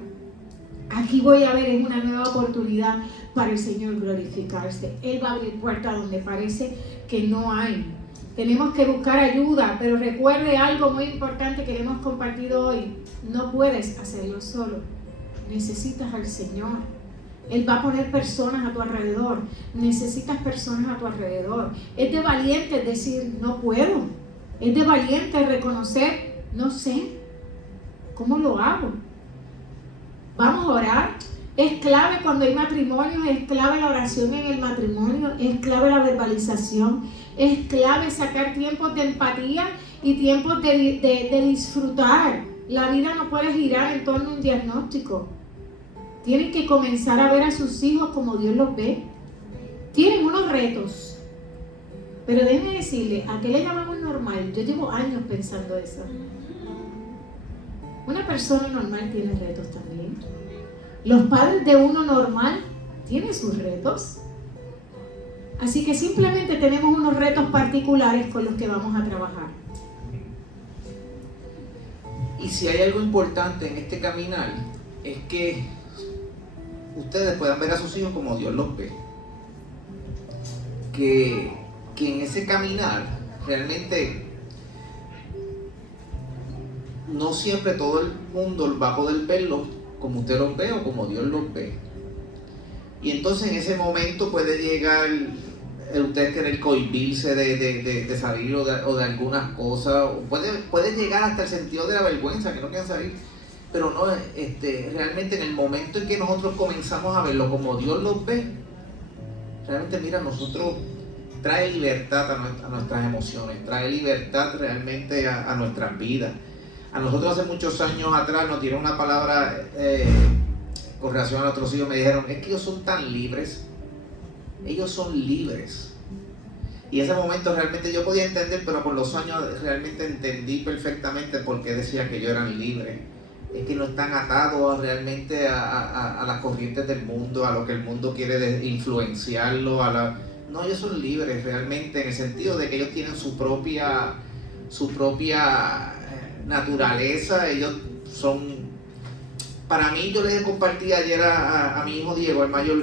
Aquí voy a ver, es una nueva oportunidad para el Señor glorificarse. Él va a abrir puertas donde parece que no hay. Tenemos que buscar ayuda, pero recuerde algo muy importante que le hemos compartido hoy. No puedes hacerlo solo. Necesitas al Señor. Él va a poner personas a tu alrededor. Necesitas personas a tu alrededor. Es de valiente decir, no puedo. Es de valiente reconocer, no sé. ¿Cómo lo hago? Vamos a orar. Es clave cuando hay matrimonios, es clave la oración en el matrimonio, es clave la verbalización, es clave sacar tiempos de empatía y tiempos de disfrutar. La vida no puede girar en torno a un diagnóstico. Tienen que comenzar a ver a sus hijos como Dios los ve. Tienen unos retos. Pero déjenme decirle, ¿a qué le llamamos normal? Yo llevo años pensando eso. Una persona normal tiene retos también. Los padres de uno normal tienen sus retos. Así que simplemente tenemos unos retos particulares con los que vamos a trabajar. Y si hay algo importante en este caminar, es que ustedes puedan ver a sus hijos como Dios los ve. Que en ese caminar realmente no siempre todo el mundo va a poder verlo como usted los ve o como Dios los ve. Y entonces en ese momento puede llegar usted querer cohibirse de salir o de algunas cosas, o puede llegar hasta el sentido de la vergüenza, que no quieren salir. Pero no, realmente en el momento en que nosotros comenzamos a verlo como Dios los ve, realmente mira, nosotros trae libertad a nuestras emociones, trae libertad realmente a nuestras vidas. A nosotros hace muchos años atrás nos dieron una palabra con relación a nuestros hijos. Me dijeron, es que ellos son tan libres. Ellos son libres. Y ese momento realmente yo podía entender, pero con los años realmente entendí perfectamente por qué decían que ellos eran libres. Es que no están atados realmente a las corrientes del mundo, a lo que el mundo quiere influenciarlo. No, ellos son libres realmente en el sentido de que ellos tienen su propia naturaleza. Ellos son, para mí, yo les compartí ayer a mi hijo Diego, el mayor,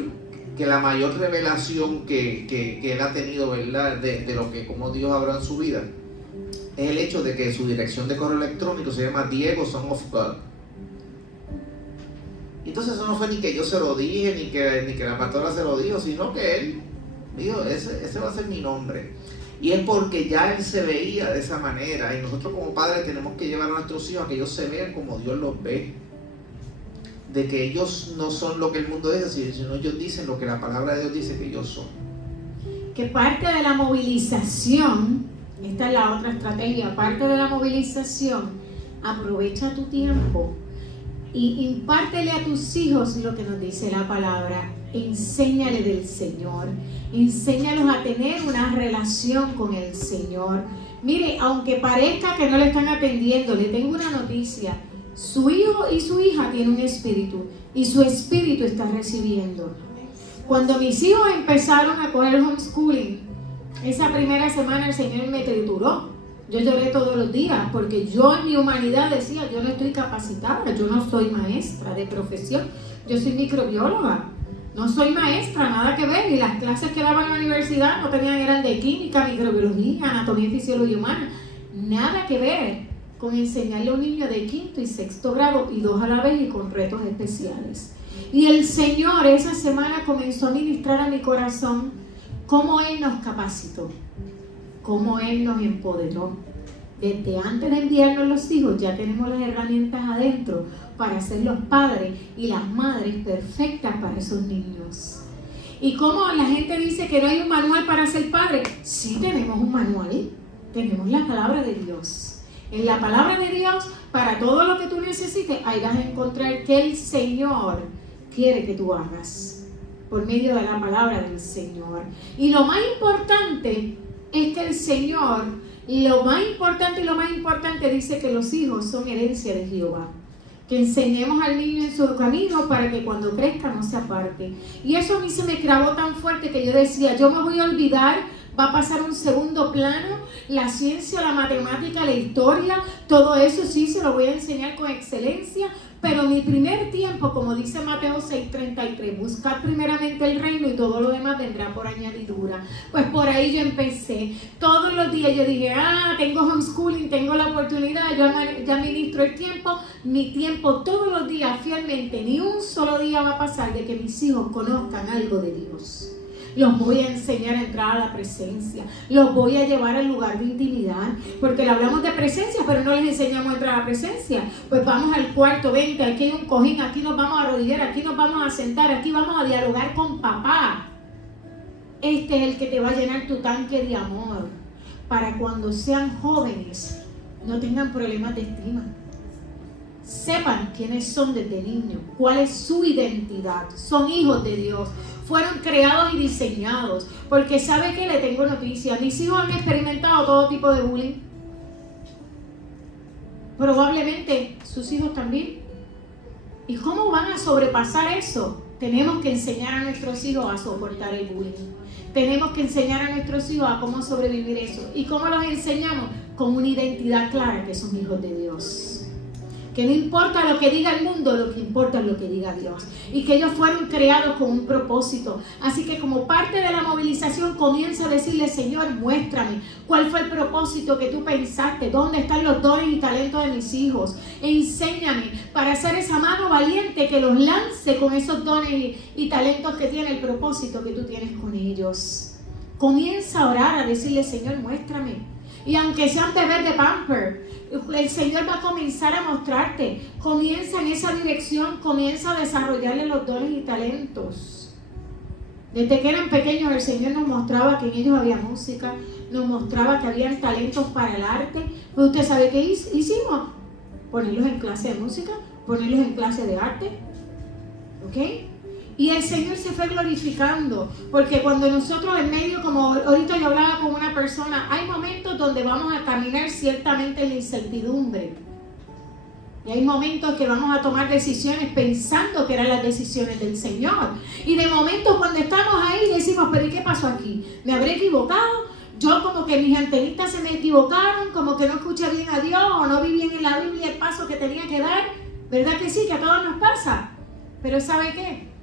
que la mayor revelación que él ha tenido, ¿verdad? De lo que como Dios habrá en su vida, es el hecho de que su dirección de correo electrónico se llama Diego Son of God. Entonces eso no fue ni que yo se lo dije, ni que la pastora se lo dijo, sino que él dijo, ese va a ser mi nombre. Y es porque ya él se veía de esa manera, y nosotros como padres tenemos que llevar a nuestros hijos a que ellos se vean como Dios los ve, de que ellos no son lo que el mundo dice, sino ellos dicen lo que la palabra de Dios dice que ellos son. Que parte de la movilización, esta es la otra estrategia, parte de la movilización, aprovecha tu tiempo y impártele a tus hijos lo que nos dice la palabra. enséñale del Señor, enséñalos a tener una relación con el Señor. Mire, aunque parezca que no le están atendiendo, le tengo una noticia. Su hijo y su hija tienen un espíritu y su espíritu está recibiendo. Cuando mis hijos empezaron a coger homeschooling, esa primera semana el Señor me trituró. Yo lloré todos los días porque yo en mi humanidad decía, yo no estoy capacitada, yo no soy maestra de profesión, yo soy microbióloga, no soy maestra, nada que ver. Y las clases que daba en la universidad no tenían, eran de química, microbiología, anatomía y fisiología humana, nada que ver con enseñarle a un niño de 5º y 6º grado y 2 a la vez y con retos especiales. Y el Señor esa semana comenzó a ministrar a mi corazón cómo Él nos capacitó, cómo Él nos empoderó. Desde antes de enviarnos los hijos ya tenemos las herramientas adentro para ser los padres y las madres perfectas para esos niños. Y como la gente dice que no hay un manual para ser padre, sí tenemos un manual, tenemos la palabra de Dios. En la palabra de Dios, para todo lo que tú necesites, ahí vas a encontrar que el Señor quiere que tú hagas por medio de la palabra del Señor. Y lo más importante es que el Señor, lo más importante dice que los hijos son herencia de Jehová. Que enseñemos al niño en su camino para que cuando crezca no se aparte. Y eso a mí se me clavó tan fuerte que yo decía, yo me voy a olvidar, va a pasar a un segundo plano, la ciencia, la matemática, la historia, todo eso sí se lo voy a enseñar con excelencia, pero mi primer tiempo, como dice Mateo 6:33, buscar primeramente el reino y todo lo demás vendrá por añadidura. Pues por ahí yo empecé. Todos los días yo dije, tengo homeschooling, tengo la oportunidad, yo ya ministro el tiempo, mi tiempo todos los días fielmente, ni un solo día va a pasar de que mis hijos conozcan algo de Dios. Los voy a enseñar a entrar a la presencia. Los voy a llevar al lugar de intimidad. Porque le hablamos de presencia, pero no les enseñamos a entrar a la presencia. Pues vamos al cuarto, vente, aquí hay un cojín, aquí nos vamos a arrodillar, aquí nos vamos a sentar, aquí vamos a dialogar con papá. Este es el que te va a llenar tu tanque de amor. Para cuando sean jóvenes, no tengan problemas de estima. Sepan quiénes son desde niños, cuál es su identidad. Son hijos de Dios. Fueron creados y diseñados. Porque ¿sabe qué? Le tengo noticias. Mis hijos han experimentado todo tipo de bullying. Probablemente sus hijos también. ¿Y cómo van a sobrepasar eso? Tenemos que enseñar a nuestros hijos a soportar el bullying. Tenemos que enseñar a nuestros hijos a cómo sobrevivir eso. ¿Y cómo los enseñamos? Con una identidad clara que son hijos de Dios. Que no importa lo que diga el mundo, lo que importa es lo que diga Dios. Y que ellos fueron creados con un propósito. Así que como parte de la movilización comienza a decirle, Señor, muéstrame cuál fue el propósito que tú pensaste, dónde están los dones y talentos de mis hijos. Enséñame para ser esa mano valiente que los lance con esos dones y talentos que tiene el propósito que tú tienes con ellos. Comienza a orar, a decirle, Señor, muéstrame. Y aunque sean bebés de pamper, el Señor va a comenzar a mostrarte. Comienza en esa dirección, comienza a desarrollarle los dones y talentos. Desde que eran pequeños el Señor nos mostraba que en ellos había música, nos mostraba que habían talentos para el arte. Pues usted sabe qué hicimos, ponerlos en clase de música, ponerlos en clase de arte, ¿ok? Y el Señor se fue glorificando, porque cuando nosotros en medio, como ahorita yo hablaba con una persona, hay momentos donde vamos a caminar ciertamente en la incertidumbre. Y hay momentos que vamos a tomar decisiones pensando que eran las decisiones del Señor. Y de momento cuando estamos ahí decimos, pero ¿y qué pasó aquí? ¿Me habré equivocado? Yo como que mis antenitas se me equivocaron, como que no escuché bien a Dios o no vi bien en la Biblia el paso que tenía que dar. ¿Verdad que sí? Que a todos nos pasa. Pero ¿sabe qué?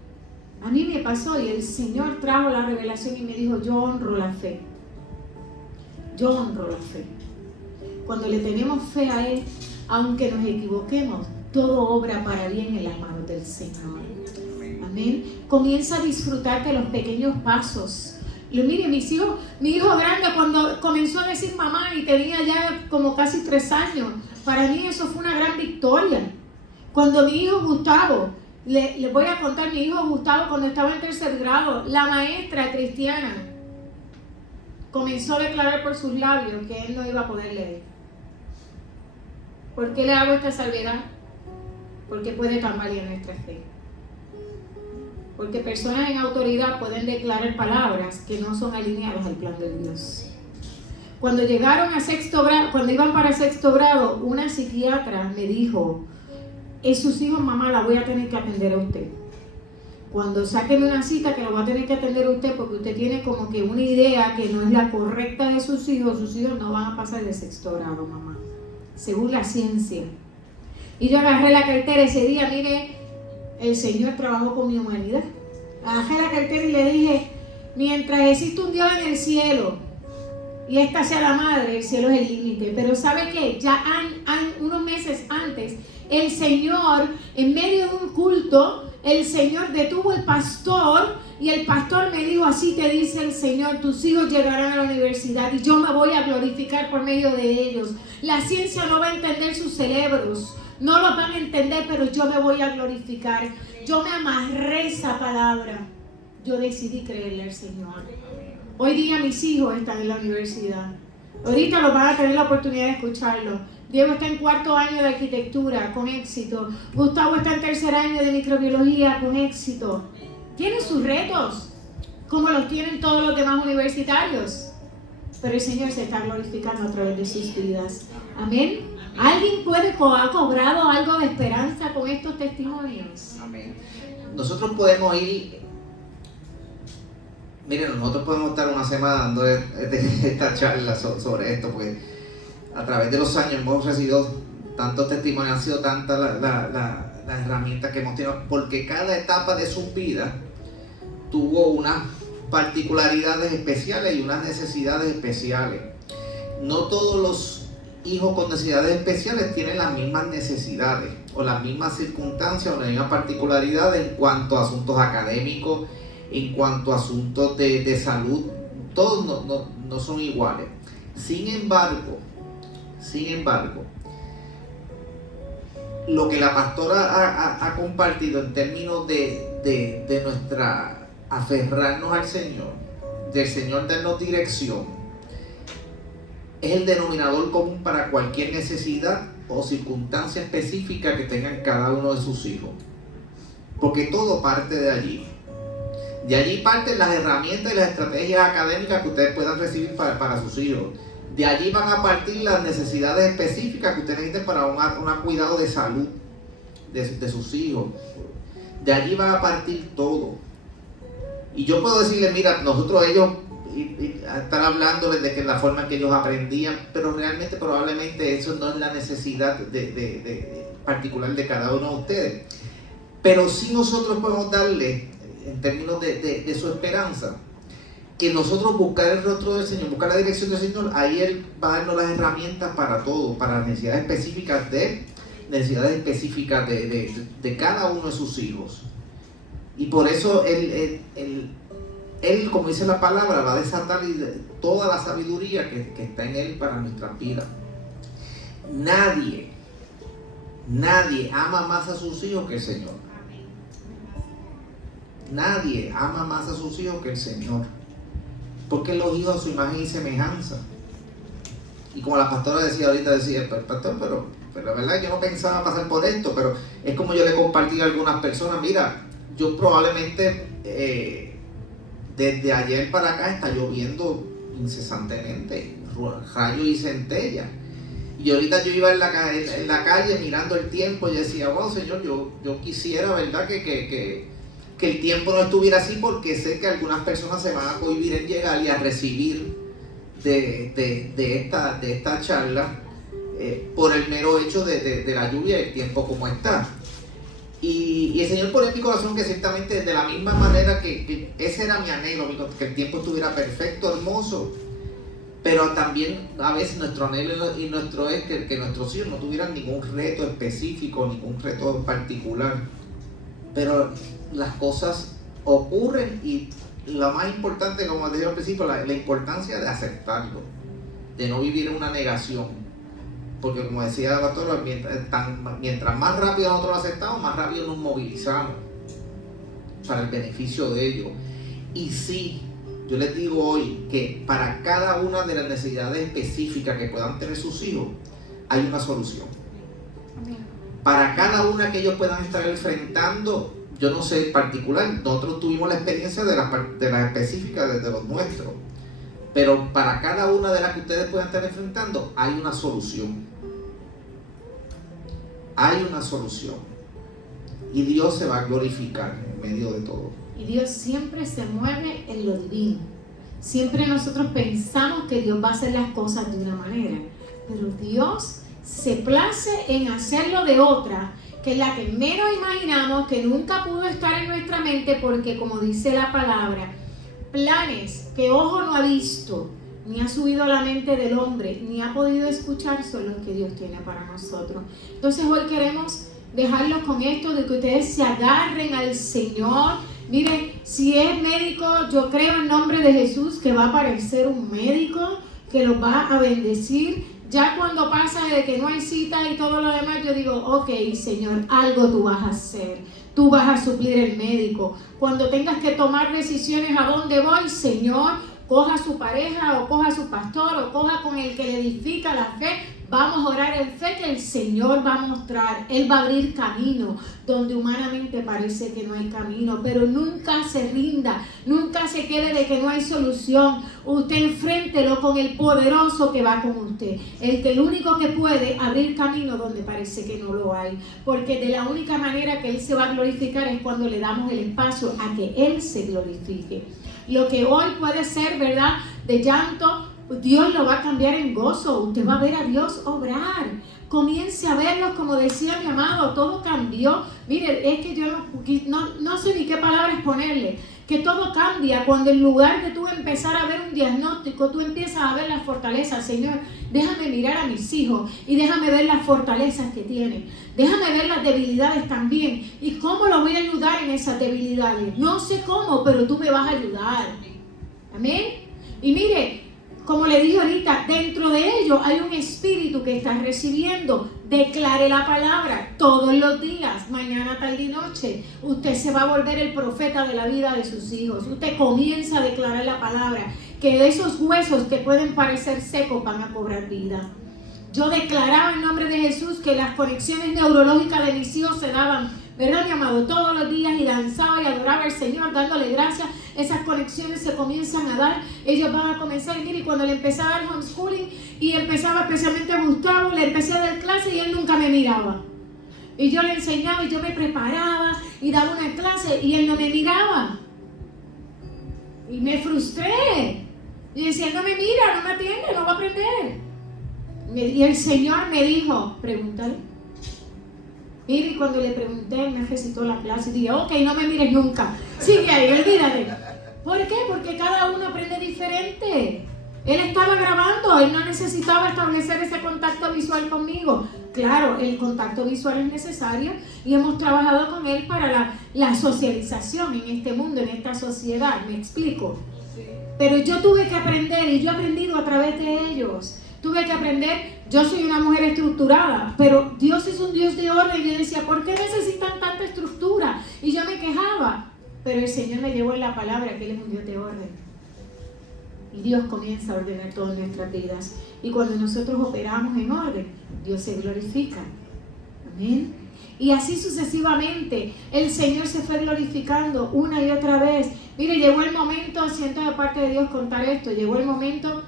A mí me pasó y el Señor trajo la revelación y me dijo, yo honro la fe. Yo honro la fe. Cuando le tenemos fe a Él, aunque nos equivoquemos, todo obra para bien en las manos del Señor. Amén. Comienza a disfrutar de los pequeños pasos. Mire, mi hijo grande cuando comenzó a decir mamá y tenía ya como casi 3 años, para mí eso fue una gran victoria. Cuando mi hijo Gustavo, les voy a contar, mi hijo Gustavo cuando estaba en 3er grado, la maestra cristiana comenzó a declarar por sus labios que él no iba a poder leer. ¿Por qué le hago esta salvedad? Porque puede tambalear nuestra fe. Porque personas en autoridad pueden declarar palabras que no son alineadas al plan de Dios. Cuando llegaron a sexto grado, cuando iban para sexto grado, una psiquiatra me dijo: sus hijos, mamá, la voy a tener que atender a usted. Cuando saquen una cita, que lo va a tener que atender a usted, porque usted tiene como que una idea que no es la correcta de sus hijos no van a pasar de sexto grado, mamá, según la ciencia. Y yo agarré la cartera ese día, mire, el Señor trabajó con mi humanidad. Agarré la cartera y le dije: mientras existe un Dios en el cielo y esta sea la madre, el cielo es el límite. Pero ¿sabe qué? Ya unos meses antes, el Señor, en medio de un culto, el Señor detuvo al pastor y el pastor me dijo: así te dice el Señor, tus hijos llegarán a la universidad y yo me voy a glorificar por medio de ellos. La ciencia no va a entender sus cerebros, no lo van a entender, pero yo me voy a glorificar. Yo me amarré esa palabra. Yo decidí creerle al Señor. Hoy día mis hijos están en la universidad. Ahorita los van a tener la oportunidad de escucharlo. Diego está en 4º año de arquitectura, con éxito. Gustavo está en 3er año de microbiología, con éxito. Tienen sus retos, como los tienen todos los demás universitarios. Pero el Señor se está glorificando a través de sus vidas. Amén. ¿Alguien ha cobrado algo de esperanza con estos testimonios? Amén. Nosotros podemos ir... Miren, nosotros podemos estar una semana dando esta charla sobre esto, porque a través de los años hemos recibido tantos testimonios, han sido tantas las herramientas que hemos tenido, porque cada etapa de su vida tuvo unas particularidades especiales y unas necesidades especiales. No todos los hijos con necesidades especiales tienen las mismas necesidades o las mismas circunstancias o las mismas particularidades en cuanto a asuntos académicos, en cuanto a asuntos de salud. Todos no son iguales. Sin embargo, lo que la pastora ha compartido en términos de nuestra aferrarnos al Señor, del Señor darnos dirección, es el denominador común para cualquier necesidad o circunstancia específica que tengan cada uno de sus hijos, porque todo parte de allí. De allí parten las herramientas y las estrategias académicas que ustedes puedan recibir para sus hijos. De allí van a partir las necesidades específicas que ustedes necesiten para un cuidado de salud de sus hijos. De allí van a partir todo. Y yo puedo decirles: mira, ellos están hablándoles de que la forma en que ellos aprendían, pero realmente probablemente eso no es la necesidad de particular de cada uno de ustedes. Pero sí nosotros podemos darle, en términos de su esperanza, que nosotros buscar el rostro del Señor, buscar la dirección del Señor, ahí Él va a darnos las herramientas para todo, para las necesidades específicas de cada uno de sus hijos. Y por eso Él, como dice la palabra, va a desatar toda la sabiduría que está en Él para nuestras vidas. Nadie ama más a sus hijos que el Señor. Nadie ama más a sus hijos que el Señor, porque los hijos a su imagen y semejanza. Y como la pastora decía ahorita, pastor, pero la verdad yo no pensaba pasar por esto, pero es como yo le compartí a algunas personas: mira, yo probablemente desde ayer para acá está lloviendo incesantemente, rayos y centellas. Y ahorita yo iba en la calle mirando el tiempo y decía: wow, Señor, yo quisiera, ¿verdad?, que el tiempo no estuviera así, porque sé que algunas personas se van a cohibir en llegar y a recibir de esta charla por el mero hecho de la lluvia y el tiempo como está. Y el Señor pone en mi corazón que ciertamente de la misma manera que ese era mi anhelo, que el tiempo estuviera perfecto, hermoso, pero también a veces nuestro anhelo y nuestro es que nuestros hijos no tuvieran ningún reto específico, ningún reto en particular. Pero las cosas ocurren y lo más importante, como decía al principio, la importancia de aceptarlo, de no vivir en una negación, porque como decía la pastora, mientras más rápido nosotros lo aceptamos, más rápido nos movilizamos para el beneficio de ellos. Y sí, yo les digo hoy que para cada una de las necesidades específicas que puedan tener sus hijos, hay una solución. Para cada una que ellos puedan estar enfrentando, yo no sé en particular, nosotros tuvimos la experiencia de las específicas de los nuestros, pero para cada una de las que ustedes puedan estar enfrentando hay una solución. Hay una solución. Y Dios se va a glorificar en medio de todo. Y Dios siempre se mueve en lo divino. Siempre nosotros pensamos que Dios va a hacer las cosas de una manera, pero Dios se place en hacerlo de otra, que es la que menos imaginamos, que nunca pudo estar en nuestra mente, porque como dice la palabra, planes que ojo no ha visto, ni ha subido a la mente del hombre, ni ha podido escuchar, son los que Dios tiene para nosotros. Entonces hoy queremos dejarlos con esto, de que ustedes se agarren al Señor. Miren, si es médico, yo creo en nombre de Jesús que va a aparecer un médico que los va a bendecir. Ya cuando pasa de que no hay cita y todo lo demás, yo digo, ok, Señor, algo tú vas a hacer. Tú vas a suplir el médico. Cuando tengas que tomar decisiones a dónde voy, Señor, coja a su pareja o coja a su pastor o coja con el que le edifica la fe. Vamos a orar en fe que el Señor va a mostrar. Él va a abrir camino donde humanamente parece que no hay camino. Pero nunca se rinda, nunca se quede de que no hay solución. Usted enfréntelo con el poderoso que va con usted. El único que puede abrir camino donde parece que no lo hay. Porque de la única manera que Él se va a glorificar es cuando le damos el espacio a que Él se glorifique. Lo que hoy puede ser, ¿verdad?, de llanto, Dios lo va a cambiar en gozo. Usted va a ver a Dios obrar. Comience a verlos, como decía mi amado, todo cambió. Mire, es que yo no sé ni qué palabras ponerle. Que todo cambia cuando en lugar de tú empezar a ver un diagnóstico, tú empiezas a ver las fortalezas. Señor, déjame mirar a mis hijos y déjame ver las fortalezas que tienen. Déjame ver las debilidades también. ¿Y cómo los voy a ayudar en esas debilidades? No sé cómo, pero tú me vas a ayudar. Amén. Y mire, como le dije ahorita, dentro de ellos hay un espíritu que está recibiendo. Declare la palabra todos los días, mañana, tarde y noche. Usted se va a volver el profeta de la vida de sus hijos. Usted comienza a declarar la palabra, que de esos huesos que pueden parecer secos van a cobrar vida. Yo declaraba en nombre de Jesús que las conexiones neurológicas de mis hijos se daban, ¿verdad, mi amado? Todos los días, y danzaba y adoraba al Señor, dándole gracias. Esas conexiones se comienzan a dar, ellos van a comenzar. Y mire, cuando le empezaba el homeschooling y empezaba especialmente a Gustavo, le empecé a dar clase y él nunca me miraba. Y yo le enseñaba y yo me preparaba y daba una clase y él no me miraba. Y me frustré. Y decía, no me mira, no me atiende, no va a aprender. Y el Señor me dijo, pregúntale. Mire, y cuando le pregunté, me recitó la clase y dije, ok, no me mires nunca. Sigue ahí, olvídate. ¿Por qué? Porque cada uno aprende diferente. Él estaba grabando, él no necesitaba establecer ese contacto visual conmigo. Claro, el contacto visual es necesario y hemos trabajado con él para la socialización en este mundo, en esta sociedad. ¿Me explico? Pero yo tuve que aprender, y yo he aprendido a través de ellos. Tuve que aprender. Yo soy una mujer estructurada, pero Dios es un Dios de orden. Y yo decía, ¿por qué necesitan tanta estructura? Y yo me quejaba, pero el Señor me llevó en la palabra que Él es un Dios de orden. Y Dios comienza a ordenar todas nuestras vidas. Y cuando nosotros operamos en orden, Dios se glorifica. Amén. Y así sucesivamente, el Señor se fue glorificando una y otra vez. Mire, llegó el momento, siento de parte de Dios contar esto, llegó el momento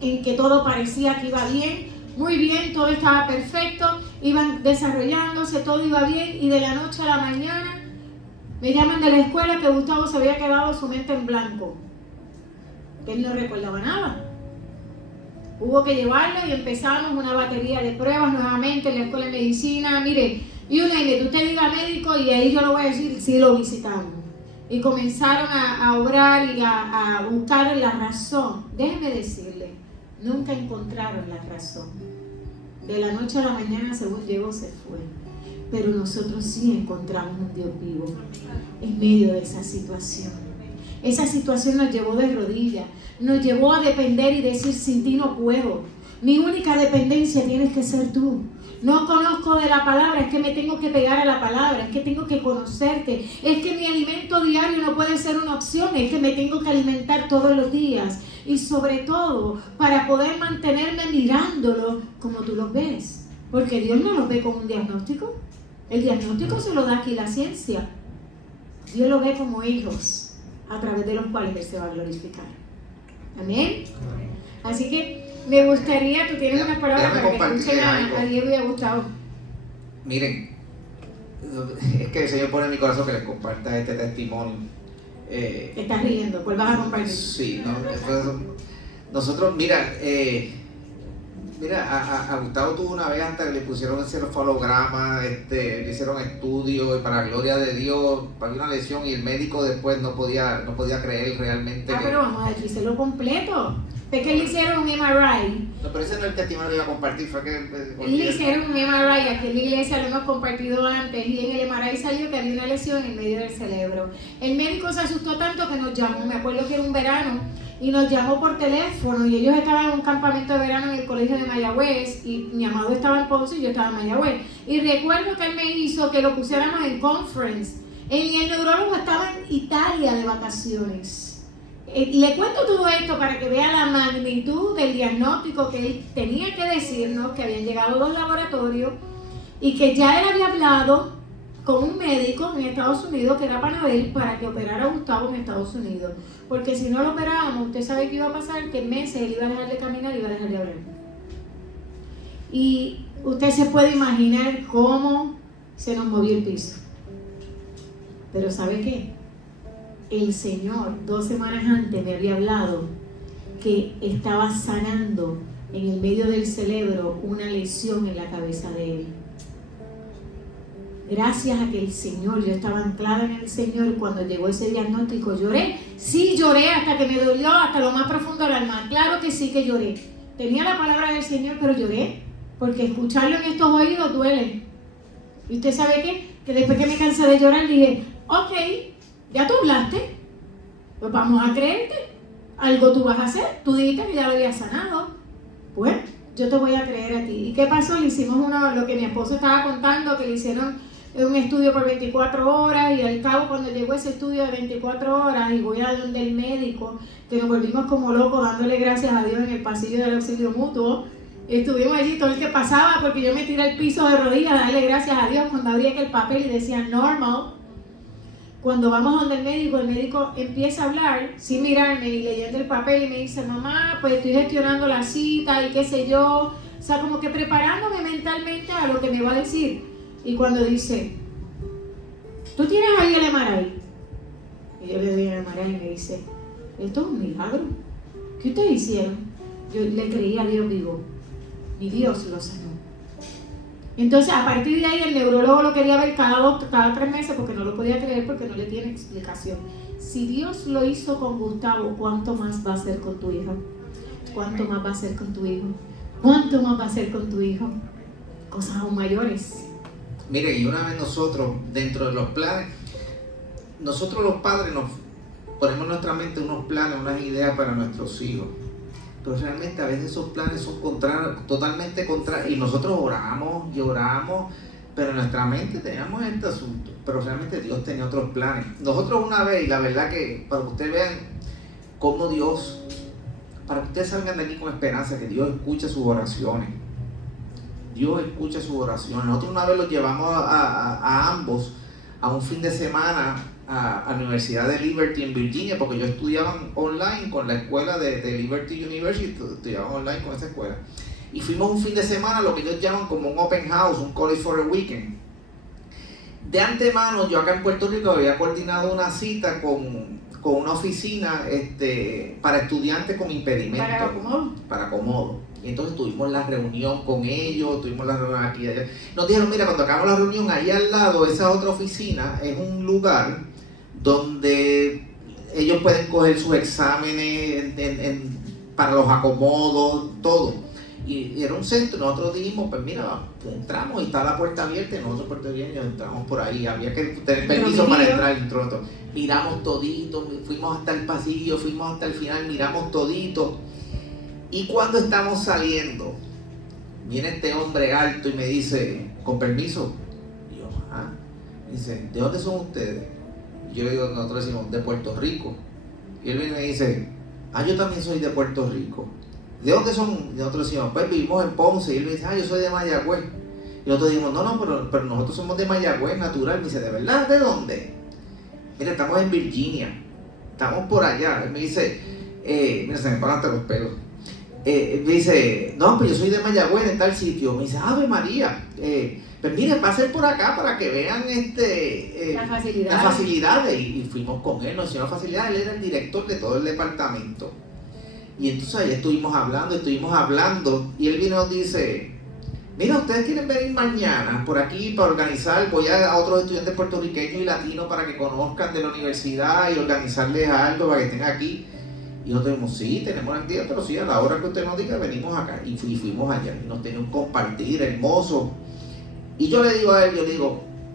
en que todo parecía que iba bien, muy bien, todo estaba perfecto, iban desarrollándose, todo iba bien, y de la noche a la mañana me llaman de la escuela que Gustavo se había quedado su mente en blanco, que él no recordaba nada. Hubo que llevarlo y empezamos una batería de pruebas nuevamente en la escuela de medicina. Mire, y usted diga médico y ahí yo lo voy a decir si lo visitamos. Y comenzaron a obrar y a buscar la razón. Déjeme decirle, nunca encontraron la razón. De la noche a la mañana, según llegó, se fue. Pero nosotros sí encontramos un Dios vivo en medio de esa situación. Esa situación nos llevó de rodillas, nos llevó a depender y decir, sin ti no puedo. Mi única dependencia tienes que ser tú. No conozco de la palabra, es que me tengo que pegar a la palabra, es que tengo que conocerte, es que mi alimento diario no puede ser una opción, es que me tengo que alimentar todos los días. Y sobre todo, para poder mantenerme mirándolo como tú lo ves. Porque Dios no lo ve con un diagnóstico. El diagnóstico se lo da aquí la ciencia. Dios lo ve como hijos a través de los cuales Él se va a glorificar. Amén. Así que me gustaría, tú tienes unas palabras para que escuchen a Diego y a Gustavo. Miren, es que el Señor pone en mi corazón que les comparta este testimonio. Te estás riendo, ¿cuál vas a compartir? Sí, ¿no? Entonces, nosotros, mira, a Gustavo tuvo una vez hasta que le pusieron ese holograma, le hicieron estudios y para gloria de Dios, para una lesión, y el médico después no podía creer realmente. Pero vamos a decírselo completo. Es que le hicieron un MRI. No, pero ese no es el testimonio que iba a compartir, fue que... Le hicieron un MRI, aquí en la iglesia lo hemos compartido antes, y en el MRI salió que había una lesión en el medio del cerebro. El médico se asustó tanto que nos llamó, me acuerdo que era un verano, y nos llamó por teléfono, y ellos estaban en un campamento de verano en el colegio de Mayagüez, y mi amado estaba en Ponce y yo estaba en Mayagüez. Y recuerdo que él me hizo que lo pusiéramos en conference, y el neurólogo estaba en Italia de vacaciones. Le cuento todo esto para que vea la magnitud del diagnóstico que él tenía que decirnos, que habían llegado los laboratorios y que ya él había hablado con un médico en Estados Unidos que era Panabel para que operara a Gustavo en Estados Unidos. Porque si no lo operábamos, usted sabe que iba a pasar, que en meses él iba a dejar de caminar y iba a dejar de hablar. Y usted se puede imaginar cómo se nos movió el piso. Pero ¿sabe qué? El Señor 2 semanas antes me había hablado que estaba sanando en el medio del cerebro una lesión en la cabeza de él. Gracias a que el Señor, yo estaba anclada en el Señor, cuando llegó ese diagnóstico lloré. Sí, lloré hasta que me dolió, hasta lo más profundo del alma. Claro que sí que lloré. Tenía la palabra del Señor, pero lloré, porque escucharlo en estos oídos duele. ¿Y usted sabe qué? Que después que me cansé de llorar dije, ok, ya tú hablaste, pues vamos a creerte, algo tú vas a hacer, tú dijiste que ya lo habías sanado, pues yo te voy a creer a ti. ¿Y qué pasó? Le hicimos lo que mi esposo estaba contando, que le hicieron un estudio por 24 horas y al cabo cuando llegó ese estudio de 24 horas y voy a donde el médico, que nos volvimos como locos dándole gracias a Dios en el pasillo del auxilio mutuo. Estuvimos allí todo el que pasaba porque yo me tiré al piso de rodillas a darle gracias a Dios cuando abría aquel papel y decía normal. Cuando vamos donde el médico empieza a hablar sin mirarme y leyendo el papel y me dice, mamá, pues estoy gestionando la cita y qué sé yo. O sea, como que preparándome mentalmente a lo que me va a decir. Y cuando dice, ¿tú tienes ahí el MRI? Y yo le doy el MRI y me dice, esto es un milagro. ¿Qué ustedes hicieron? Yo le creí a Dios vivo. Mi Dios lo sanó. Entonces, a partir de ahí, el neurólogo lo quería ver cada 3 meses porque no lo podía creer, porque no le tiene explicación. Si Dios lo hizo con Gustavo, ¿cuánto más va a hacer con tu hijo? ¿Cuánto más va a hacer con tu hijo? ¿Cuánto más va a hacer con tu hijo? Cosas aún mayores. Miren, y una vez nosotros, dentro de los planes, nosotros los padres nos ponemos en nuestra mente unos planes, unas ideas para nuestros hijos. Pero realmente a veces esos planes son totalmente contrarios, y nosotros oramos y oramos, pero en nuestra mente teníamos este asunto, pero realmente Dios tenía otros planes. Nosotros una vez, y la verdad que para que ustedes vean cómo Dios, para que ustedes salgan de aquí con esperanza, que Dios escucha sus oraciones. Dios escucha sus oraciones. Nosotros una vez los llevamos a ambos a un fin de semana a la Universidad de Liberty en Virginia, porque yo estudiaba online con la escuela de Liberty University, estudiaba online con esa escuela. Y fuimos un fin de semana a lo que ellos llaman como un open house, un college for a weekend. De antemano, yo acá en Puerto Rico había coordinado una cita con una oficina para estudiantes con impedimentos. Para Acomodo. Y entonces tuvimos la reunión con ellos, tuvimos la reunión aquí y allá. Nos dijeron, mira, cuando acabamos la reunión, ahí al lado, esa otra oficina, es un lugar donde ellos pueden coger sus exámenes para los acomodos, todo. Y era un centro, nosotros dijimos, pues mira, entramos y está la puerta abierta, y nosotros puertorriqueños entramos por ahí, había que tener permiso para entrar, miramos todito, fuimos hasta el pasillo, fuimos hasta el final, miramos todito, y cuando estamos saliendo, viene este hombre alto y me dice, con permiso, y yo, dice, ¿de dónde son ustedes? Y yo le digo, nosotros decimos, de Puerto Rico, y él viene y me dice, yo también soy de Puerto Rico. ¿De dónde son? Y nosotros decimos, pues vivimos en Ponce. Y él me dice, yo soy de Mayagüez. Y nosotros decimos, no, pero nosotros somos de Mayagüez, natural. Me dice, ¿de verdad? ¿De dónde? mira, estamos en Virginia, estamos por allá. Él me dice, mira, se me paran hasta los pelos. Me dice, no, pues yo soy de Mayagüez, en tal sitio. Me dice, Ave María, pues mire, pasen por acá para que vean las facilidades. Y fuimos con él, nos enseñó las facilidades. Él era el director de todo el departamento. Y entonces allá estuvimos hablando, y él vino y nos dice, mira, ustedes quieren venir mañana por aquí para organizar, voy a otros estudiantes puertorriqueños y latinos para que conozcan de la universidad y organizarles algo para que estén aquí. Y nosotros dijimos, sí, tenemos el día, pero sí, a la hora que usted nos diga, venimos acá. Y fuimos allá, y nos tenían un compartir hermoso. Y yo le digo a él,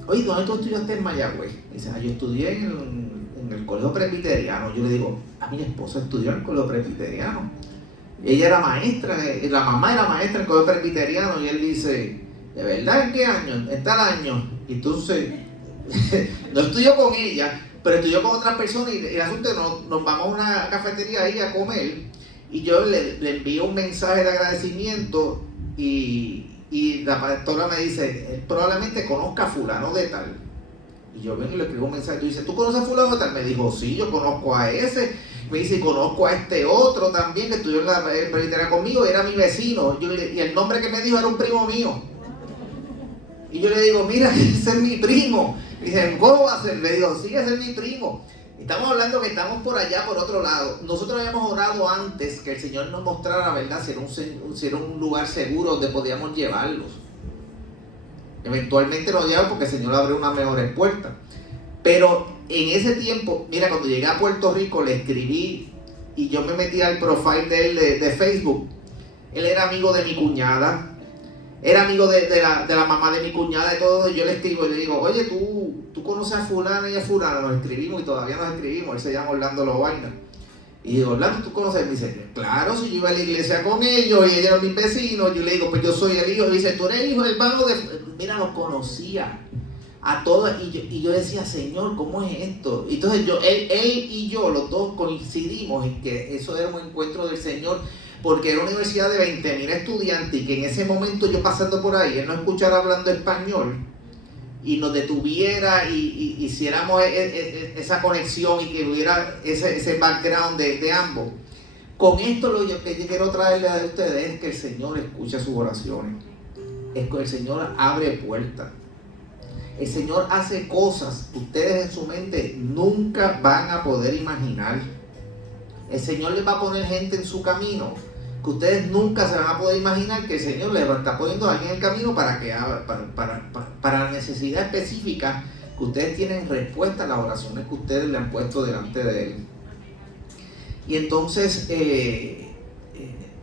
oye, ¿dónde tú estudiaste en Mayagüez? Y dice, yo estudié en el colegio presbiteriano. Yo le digo, mi esposa estudió en el colegio presbiteriano. Ella era maestra, la mamá era maestra en el colegio presbiteriano. Y él dice, ¿de verdad en qué año? En tal año. Y entonces, no estudió con ella, pero estudió con otras personas. Y el asunto es que nos vamos a una cafetería ahí a comer. Y yo le envío un mensaje de agradecimiento. Y la pastora me dice, él probablemente conozca a fulano de tal. Y yo vengo y le escribo un mensaje, y dice, ¿tú conoces a fulano de tal? Me dijo, sí, yo conozco a ese. Me dice, y conozco a este otro también que estudió en la presbiteriana conmigo, era mi vecino. Y el nombre que me dijo era un primo mío. Y yo le digo, mira, ese es mi primo. Y dice, ¿cómo va a ser? Le digo, sí, ese es mi primo. Estamos hablando que estamos por allá, por otro lado. Nosotros habíamos orado antes que el Señor nos mostrara, ¿verdad?, si era un lugar seguro donde podíamos llevarlos. Eventualmente nos llevamos porque el Señor abrió unas mejores puertas. Pero en ese tiempo, mira, cuando llegué a Puerto Rico le escribí y yo me metí al profile de él de Facebook. Él era amigo de mi cuñada. Era amigo de la mamá de mi cuñada y todo. Y yo le escribo y le digo, oye, ¿tú conoces a fulana y a fulana? Nos escribimos y todavía nos escribimos. Él se llama Orlando Lobaina. Y digo, Orlando, ¿tú conoces? Me dice, claro, si yo iba a la iglesia con ellos y ellos eran mis vecinos. Yo le digo, pues yo soy el hijo. Y dice, tú eres el hijo, hermano de... Mira, nos conocía a todos. Y yo decía, Señor, ¿cómo es esto? Y entonces él y yo, los dos coincidimos en que eso era un encuentro del Señor. Porque era una universidad de 20,000 estudiantes y que en ese momento yo pasando por ahí, él nos escuchara hablando español y nos detuviera y hiciéramos esa conexión y que hubiera ese background de ambos. Con esto lo que yo quiero traerle a ustedes es que el Señor escucha sus oraciones. Es que el Señor abre puertas. El Señor hace cosas que ustedes en su mente nunca van a poder imaginar. El Señor les va a poner gente en su camino que ustedes nunca se van a poder imaginar que el Señor les está poniendo a alguien en el camino para la necesidad específica que ustedes tienen respuesta a las oraciones que ustedes le han puesto delante de Él. Y entonces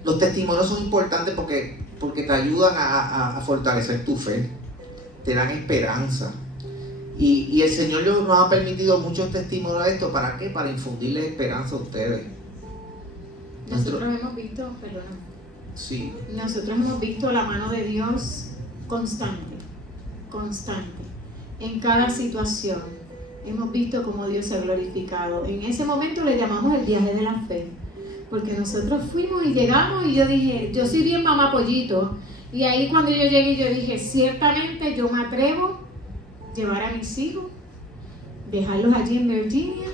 los testimonios son importantes porque te ayudan a fortalecer tu fe, te dan esperanza. Y el Señor nos ha permitido muchos testimonios de esto. ¿Para qué? Para infundirles esperanza a ustedes. Nosotros hemos visto, perdón. Sí. Nosotros hemos visto la mano de Dios constante. En cada situación. Hemos visto cómo Dios se ha glorificado. En ese momento le llamamos el viaje de la fe. Porque nosotros fuimos y llegamos y yo dije, yo soy bien mamá pollito. Y ahí cuando yo llegué yo dije, ciertamente yo me atrevo llevar a mis hijos, dejarlos allí en Virginia,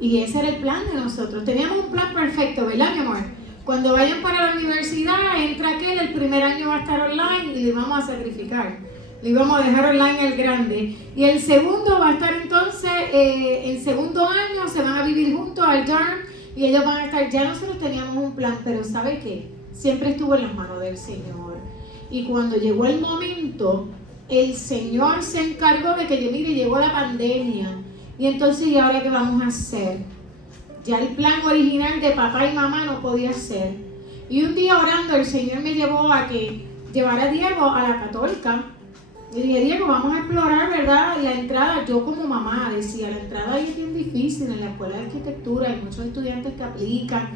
y ese era el plan de nosotros. Teníamos un plan perfecto, ¿verdad, mi amor? Cuando vayan para la universidad, entra aquel, el primer año va a estar online y le vamos a sacrificar, le íbamos a dejar online el grande, y el segundo va a estar entonces, el segundo año se van a vivir juntos al Durham, y ellos van a estar, ya nosotros teníamos un plan, pero ¿sabe qué? Siempre estuvo en las manos del Señor, y cuando llegó el momento, el Señor se encargó de que llegó la pandemia. Y entonces, ¿y ahora qué vamos a hacer? Ya el plan original de papá y mamá no podía ser. Y un día orando, el Señor me llevó a que llevara a Diego a la Católica. Y dije, Diego, vamos a explorar, ¿verdad? La entrada, yo como mamá decía, la entrada ahí es bien difícil en la escuela de arquitectura, hay muchos estudiantes que aplican.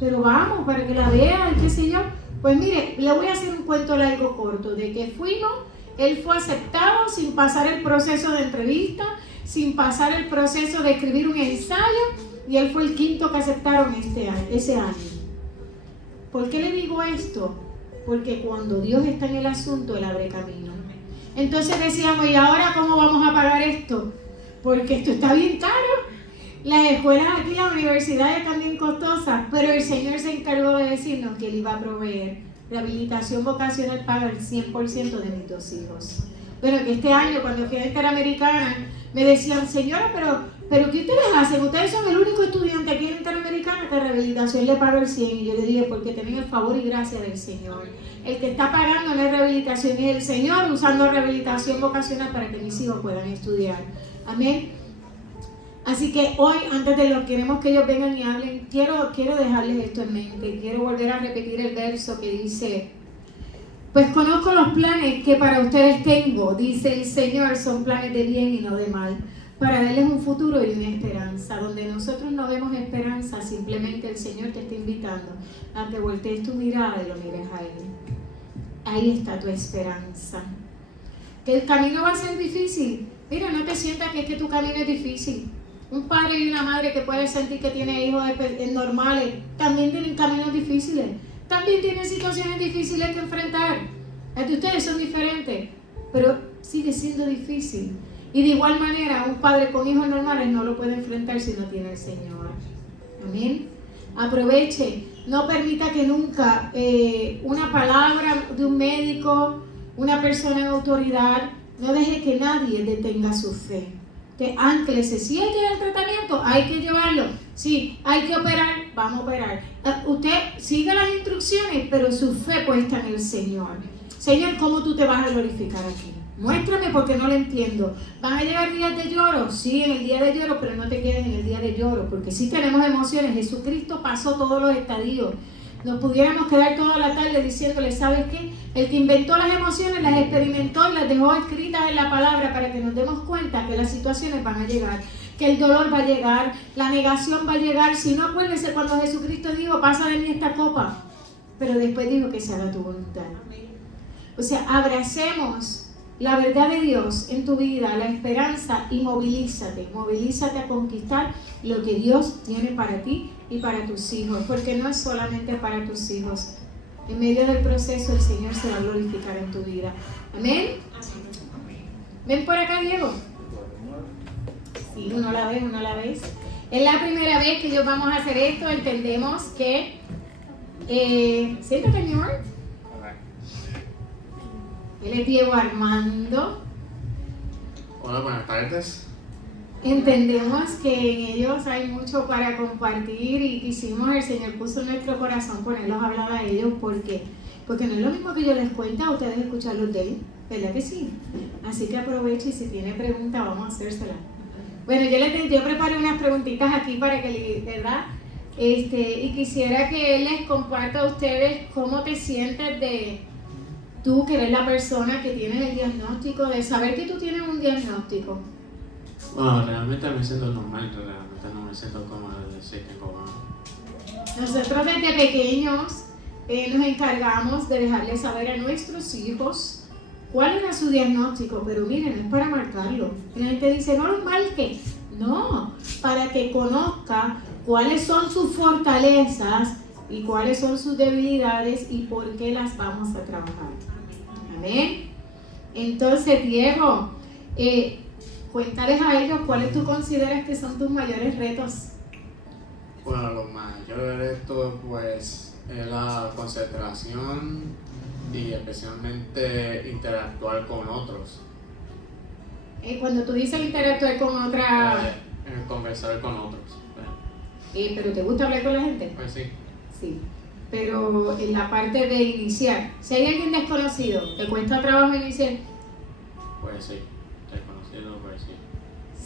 Pero vamos, para que la vean, qué sé yo. Pues mire, le voy a hacer un cuento largo corto, de que fuimos. Él fue aceptado sin pasar el proceso de entrevista, sin pasar el proceso de escribir un ensayo, y él fue el quinto que aceptaron ese año. ¿Por qué le digo esto? Porque cuando Dios está en el asunto, Él abre camino. Entonces decíamos, ¿y ahora cómo vamos a pagar esto? porque esto está bien caro. Las escuelas aquí, las universidades están bien costosas, pero el Señor se encargó de decirnos que Él iba a proveer rehabilitación vocacional para el 100% de mis 2 hijos. Bueno, que este año cuando fui a Interamericana me decían, señora, pero ¿qué ustedes hacen? Ustedes son el único estudiante aquí en Interamericana que rehabilitación le paga el 100. Y yo le dije, porque tienen el favor y gracia del Señor. El que está pagando no es rehabilitación, es el Señor usando rehabilitación vocacional para que mis hijos puedan estudiar. Amén. Así que hoy, antes de lo que queremos que ellos vengan y hablen, quiero dejarles esto en mente. Quiero volver a repetir el verso que dice, pues conozco los planes que para ustedes tengo, dice el Señor, son planes de bien y no de mal, para darles un futuro y una esperanza. Donde nosotros no vemos esperanza, simplemente el Señor te está invitando a que voltees tu mirada y lo mires a Él. Ahí está tu esperanza. Que el camino va a ser difícil. Mira, no te sientas que es que tu camino es difícil. Un padre y una madre que puede sentir que tiene hijos normales, también tienen caminos difíciles. También tienen situaciones difíciles que enfrentar. Las de ustedes son diferentes, pero sigue siendo difícil. Y de igual manera, un padre con hijos normales no lo puede enfrentar si no tiene el Señor. Amén. Aproveche. No permita que nunca una palabra de un médico, una persona en autoridad, no deje que nadie detenga su fe. Que anclese. Si hay que dar tratamiento, hay que llevarlo. Sí, hay que operar, vamos a operar. Usted siga las instrucciones, pero su fe puesta en el Señor. Señor, ¿cómo tú te vas a glorificar aquí? Muéstrame porque no lo entiendo. ¿Van a llegar días de lloro? Sí, en el día de lloro, pero no te quedes en el día de lloro, porque sí tenemos emociones. Jesucristo pasó todos los estadios. Nos pudiéramos quedar toda la tarde diciéndole, ¿sabes qué? El que inventó las emociones las experimentó y las dejó escritas en la palabra para que nos demos cuenta que las situaciones van a llegar, que el dolor va a llegar, la negación va a llegar. Si no, acuérdense cuando Jesucristo dijo, pasa de mí esta copa, pero después dijo que se haga tu voluntad. O sea, abracemos la verdad de Dios en tu vida, la esperanza, y movilízate a conquistar lo que Dios tiene para ti y para tus hijos, porque no es solamente para tus hijos. En medio del proceso el Señor se va a glorificar en tu vida. Amén. Ven por acá, Diego. Sí, uno la ves. Es la primera vez que ellos vamos a hacer esto. Entendemos que siéntate, mi amor. Él es Diego Armando. Hola, buenas tardes. Entendemos que en ellos hay mucho para compartir y quisimos, el Señor puso en nuestro corazón ponerlos a hablar a ellos porque no es lo mismo que yo les cuento a ustedes escucharlos de él, ¿verdad que sí? Así que aproveche y si tiene preguntas vamos a hacérselas. Bueno, yo preparé unas preguntitas aquí para que, ¿verdad? Y quisiera que él les comparta a ustedes cómo te sientes de tú, que eres la persona que tienes el diagnóstico, de saber que tú tienes un diagnóstico. Bueno, realmente me siento normal, realmente no me siento como decir que tengo algo. Nosotros desde pequeños nos encargamos de dejarles saber a nuestros hijos cuál era su diagnóstico, pero miren, es para marcarlo. Y la gente dice, no lo marque. No, para que conozca cuáles son sus fortalezas y cuáles son sus debilidades y por qué las vamos a trabajar. Amén. Entonces, Diego, cuéntales a ellos cuáles tú consideras que son tus mayores retos. Bueno, los mayores retos pues es la concentración y especialmente interactuar con otros. Cuando tú dices interactuar con otra... Conversar con otros. ¿Pero te gusta hablar con la gente? Pues sí. Sí, pero en la parte de iniciar, si hay alguien desconocido, ¿te cuesta trabajo iniciar? Pues sí, desconocido, pues sí.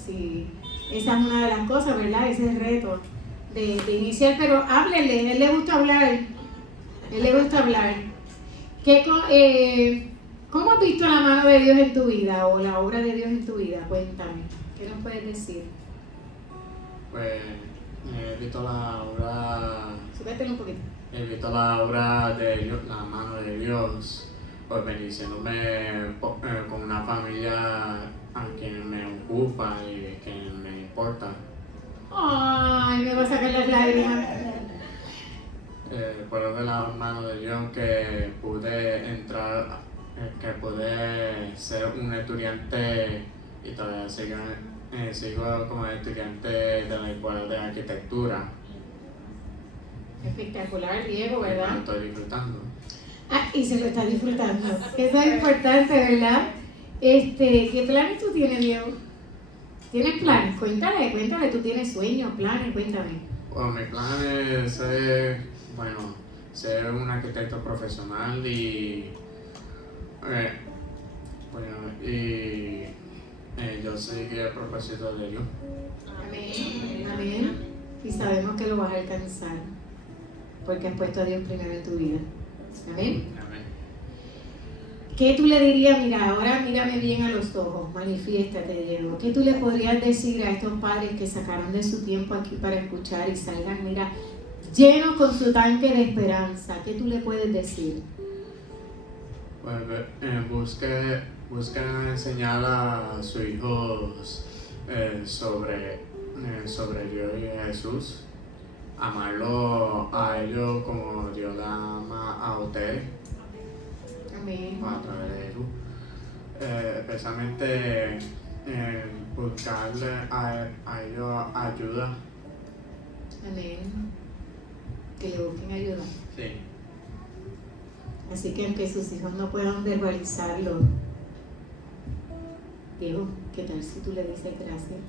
Sí, esa es una de las cosas, ¿verdad? Ese es el reto de iniciar, pero háblele, a él le gusta hablar, ¿Cómo has visto la mano de Dios en tu vida o la obra de Dios en tu vida? Cuéntame, ¿qué nos puedes decir? Pues he visto la obra... Súbetelo un poquito. He visto la obra de Dios, la mano de Dios, pues bendiciéndome con una familia a quien me ocupa y que me importa. Ay, me va a sacar las lágrimas. Por de la mano de Dios que pude entrar, que pude ser un estudiante y todavía seguir sigo como estudiante de la escuela de arquitectura. Espectacular, Diego, Me ¿verdad? estoy disfrutando. Ah, y se lo está disfrutando. Eso es importante, ¿verdad? ¿Qué planes tú tienes, Diego? ¿Tienes planes? Cuéntale, tú tienes sueños, planes, cuéntame. Bueno, mi plan es ser, ser un arquitecto profesional y yo seguiré el propósito de Dios. Amén, amén. Y sabemos que lo vas a alcanzar, porque has puesto a Dios primero en tu vida. Amén. Amén. ¿Qué tú le dirías? Mira, ahora mírame bien a los ojos, manifiéstate, Diego. ¿Qué tú le podrías decir a estos padres que sacaron de su tiempo aquí para escuchar y salgan, mira, llenos con su tanque de esperanza? ¿Qué tú le puedes decir? Pues, busquen enseñar a sus hijos sobre Dios y Jesús, amarlo a ellos como Dios la ama a ustedes. Amén. A través de Jesús. Especialmente buscarle a ellos ayuda. Amén. Que le busquen ayuda. Sí. Así que aunque sus hijos no puedan verbalizarlo, Diego, ¿qué tal si tú le dices gracias?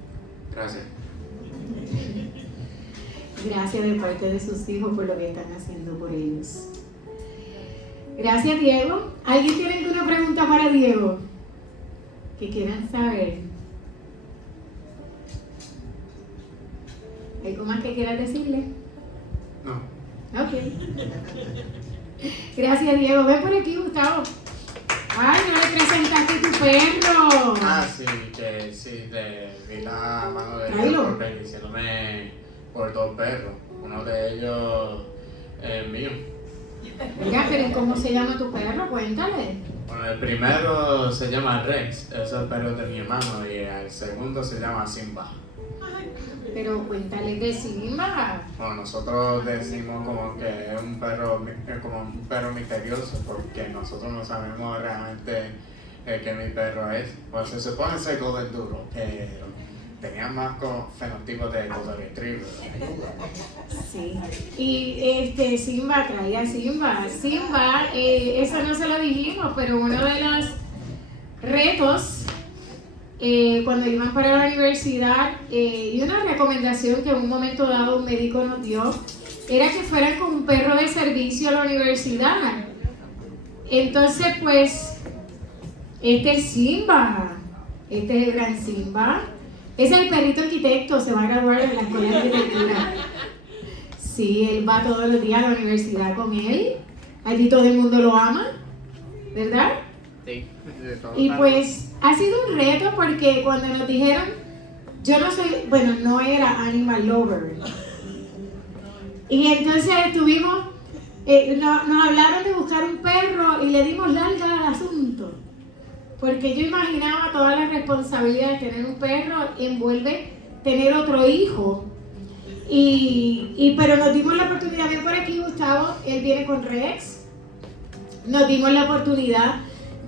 Gracias. Gracias de parte de sus hijos por lo que están haciendo por ellos. Gracias, Diego. ¿Alguien tiene alguna pregunta para Diego? Que quieran saber. ¿Algo más que quieras decirle? No. Ok. Gracias, Diego. Ven por aquí, Gustavo. Ay, no le presentaste tu perro. Sí, vi la mano de Tráelo. Dios por bendiciéndome por 2 perros. Uno de ellos es mío. Mira, pero ¿cómo se llama tu perro? Cuéntale. Bueno, el primero se llama Rex, ese es el perro de mi hermano, y el segundo se llama Simba. Pero cuéntale de Simba. Bueno, nosotros decimos como que es un perro, como un perro misterioso, porque nosotros no sabemos realmente qué mi perro es. Pues se supone ser Golden Doodle, pero tenía más fenotipos de Golden Retriever. Sí. Y Simba, traía a Simba. Simba, eso no se lo dijimos, pero uno de los retos cuando iban para la universidad y una recomendación que en un momento dado un médico nos dio era que fueran con un perro de servicio a la universidad. Entonces, pues, este es Simba, este es el gran Simba. Ese es el perrito arquitecto, se va a graduar en la escuela de arquitectura. Sí, él va todos los días a la universidad con él. Allí todo el mundo lo ama, ¿verdad? Sí, de todo Y lado. pues ha sido un reto porque cuando nos dijeron, yo no soy, bueno, no era animal lover. Y entonces estuvimos, nos hablaron de buscar un perro y le dimos larga al asunto. Porque yo imaginaba toda la responsabilidad de tener un perro, envuelve tener otro hijo. Pero nos dimos la oportunidad, ven por aquí Gustavo, él viene con Rex. Nos dimos la oportunidad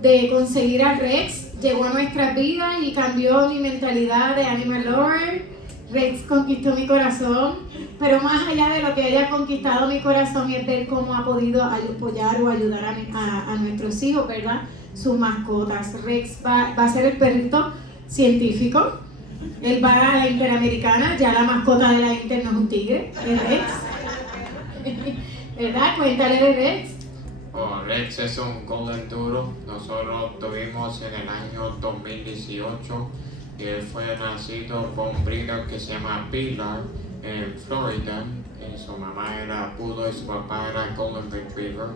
de conseguir a Rex, llegó a nuestras vidas y cambió mi mentalidad de animal lover. Rex conquistó mi corazón, pero más allá de lo que haya conquistado mi corazón es ver cómo ha podido apoyar o ayudar a nuestros hijos, ¿verdad? Sus mascotas. Rex va a ser el perrito científico. Él va a la Interamericana, ya la mascota de la Inter no es un tigre, es Rex. ¿Verdad? Cuéntale de Rex. Rex es un Golden Doodle, nosotros lo tuvimos en el año 2018 y él fue nacido con un breeder que se llama Pilar en Florida. Su mamá era Poodle y su papá era Golden Retriever.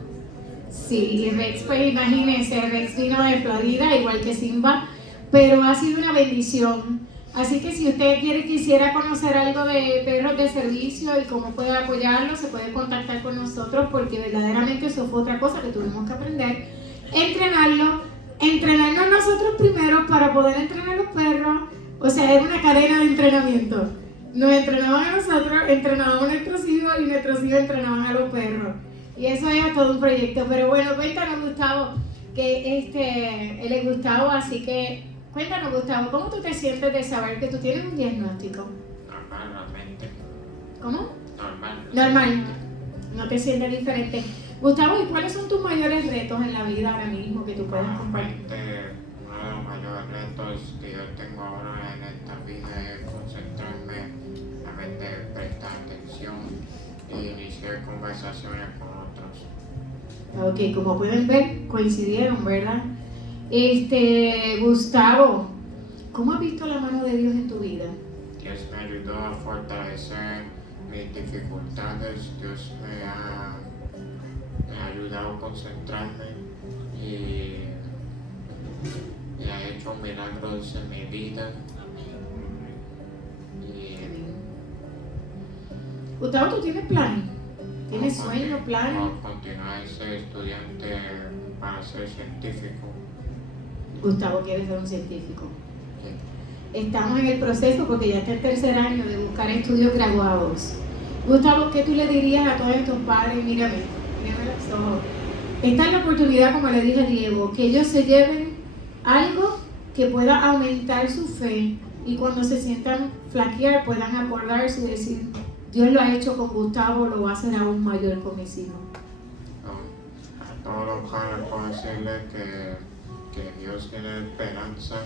Sí, y Rex, pues imagínense, Rex vino de Florida, igual que Simba, pero ha sido una bendición. Así que si usted quisiera conocer algo de perros de servicio y cómo puede apoyarlo, se puede contactar con nosotros porque verdaderamente eso fue otra cosa que tuvimos que aprender. Entrenarnos nosotros primero para poder entrenar a los perros. O sea, era una cadena de entrenamiento. Nos entrenaban a nosotros, entrenábamos a nuestros hijos y nuestros hijos entrenaban a los perros. Y eso es todo un proyecto. Pero bueno, cuéntanos Gustavo, que él es Gustavo, así que Cuéntanos, Gustavo, ¿cómo tú te sientes de saber que tú tienes un diagnóstico? Normalmente. ¿Cómo? Normal. Normal. No te sientes diferente. Gustavo, ¿y cuáles son tus mayores retos en la vida ahora mismo que tú puedes compartir? Normalmente, uno de los mayores retos que yo tengo ahora en esta vida es concentrarme, realmente prestar atención e iniciar conversaciones con otros. Ok, como pueden ver, coincidieron, ¿verdad? Gustavo, ¿cómo has visto la mano de Dios en tu vida? Dios me ayudó a fortalecer mis dificultades, Dios me ha ayudado a concentrarme y ha hecho milagros en mi vida. Y Gustavo, ¿tú tienes planes? ¿Tienes sueños, planes? Quiero continuar ser estudiante para ser científico. Gustavo quiere ser un científico. Sí. Estamos en el proceso porque ya está el tercer año de buscar estudios graduados. Gustavo, ¿qué tú le dirías a todos estos padres? Mírame los ojos. Esta es la oportunidad, como le dije a Diego, que ellos se lleven algo que pueda aumentar su fe y cuando se sientan flaquear puedan acordarse y decir, Dios lo ha hecho con Gustavo, lo va a hacer aún mayor con mis hijos. A todos los padres puedo decirles que Dios tiene esperanza,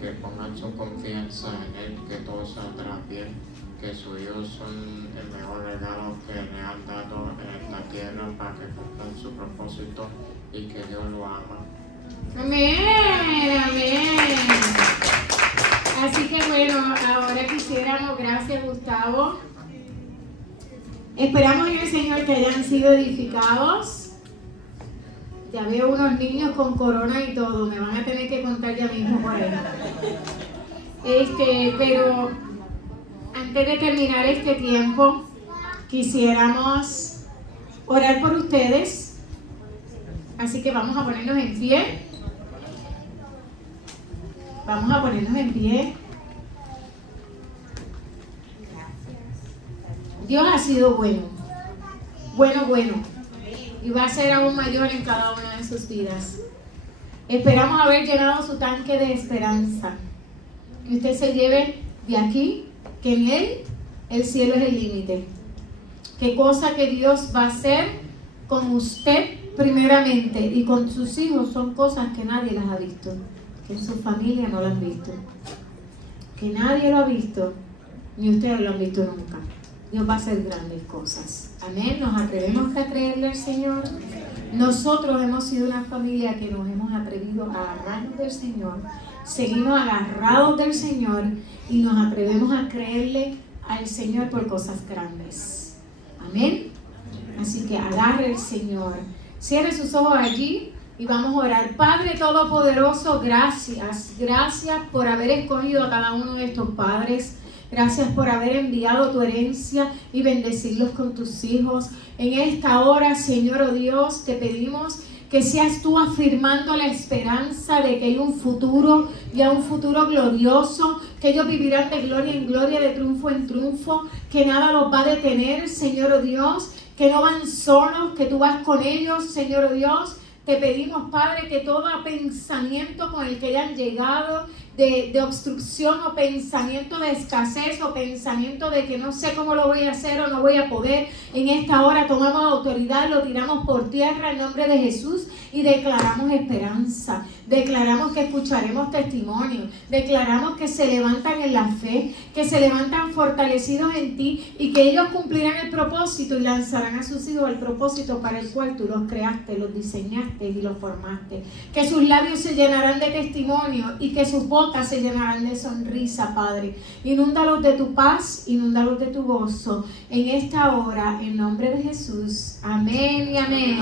que pongan su confianza en Él, que todo saldrá bien, que sus hijos son el mejor regalo que le han dado en esta tierra para que cumplan su propósito y que Dios lo ama. Amén, amén. Así que bueno, ahora quisiéramos, gracias Gustavo. Esperamos en el Señor que hayan sido edificados. Ya veo unos niños con corona y todo, me van a tener que contar ya mismo por ahí. Pero antes de terminar este tiempo, quisiéramos orar por ustedes. Así que vamos a ponernos en pie. Vamos a ponernos en pie. Dios ha sido bueno. Bueno. Y va a ser aún mayor en cada una de sus vidas. Esperamos haber llenado su tanque de esperanza. Que usted se lleve de aquí, que en Él el cielo es el límite. Qué cosa que Dios va a hacer con usted primeramente y con sus hijos son cosas que nadie las ha visto. Que en su familia no las han visto. Que nadie lo ha visto, ni ustedes lo han visto nunca. Dios va a hacer grandes cosas. Amén. ¿Nos atrevemos a creerle al Señor? Nosotros hemos sido una familia que nos hemos atrevido a agarrarnos del Señor. Seguimos agarrados del Señor y nos atrevemos a creerle al Señor por cosas grandes. Amén. Así que agarre el Señor. Cierre sus ojos allí y vamos a orar. Padre Todopoderoso, gracias. Gracias por haber escogido a cada uno de estos padres. Gracias por haber enviado tu herencia y bendecirlos con tus hijos. En esta hora, Señor, oh Dios, te pedimos que seas tú afirmando la esperanza de que hay un futuro, ya un futuro glorioso, que ellos vivirán de gloria en gloria, de triunfo en triunfo, que nada los va a detener, Señor, oh Dios, que no van solos, que tú vas con ellos, Señor, oh Dios. Te pedimos, Padre, que todo pensamiento con el que hayan llegado de obstrucción o pensamiento de escasez o pensamiento de que no sé cómo lo voy a hacer o no voy a poder, en esta hora tomamos autoridad, lo tiramos por tierra en nombre de Jesús y declaramos esperanza. Declaramos que escucharemos testimonio. Declaramos que se levantan en la fe, que se levantan fortalecidos en ti y que ellos cumplirán el propósito y lanzarán a sus hijos al propósito para el cual tú los creaste, los diseñaste y los formaste. Que sus labios se llenarán de testimonio y que sus bocas se llenarán de sonrisa, Padre. Inúndalos de tu paz, inúndalos de tu gozo en esta hora, en nombre de Jesús. Amén y amén.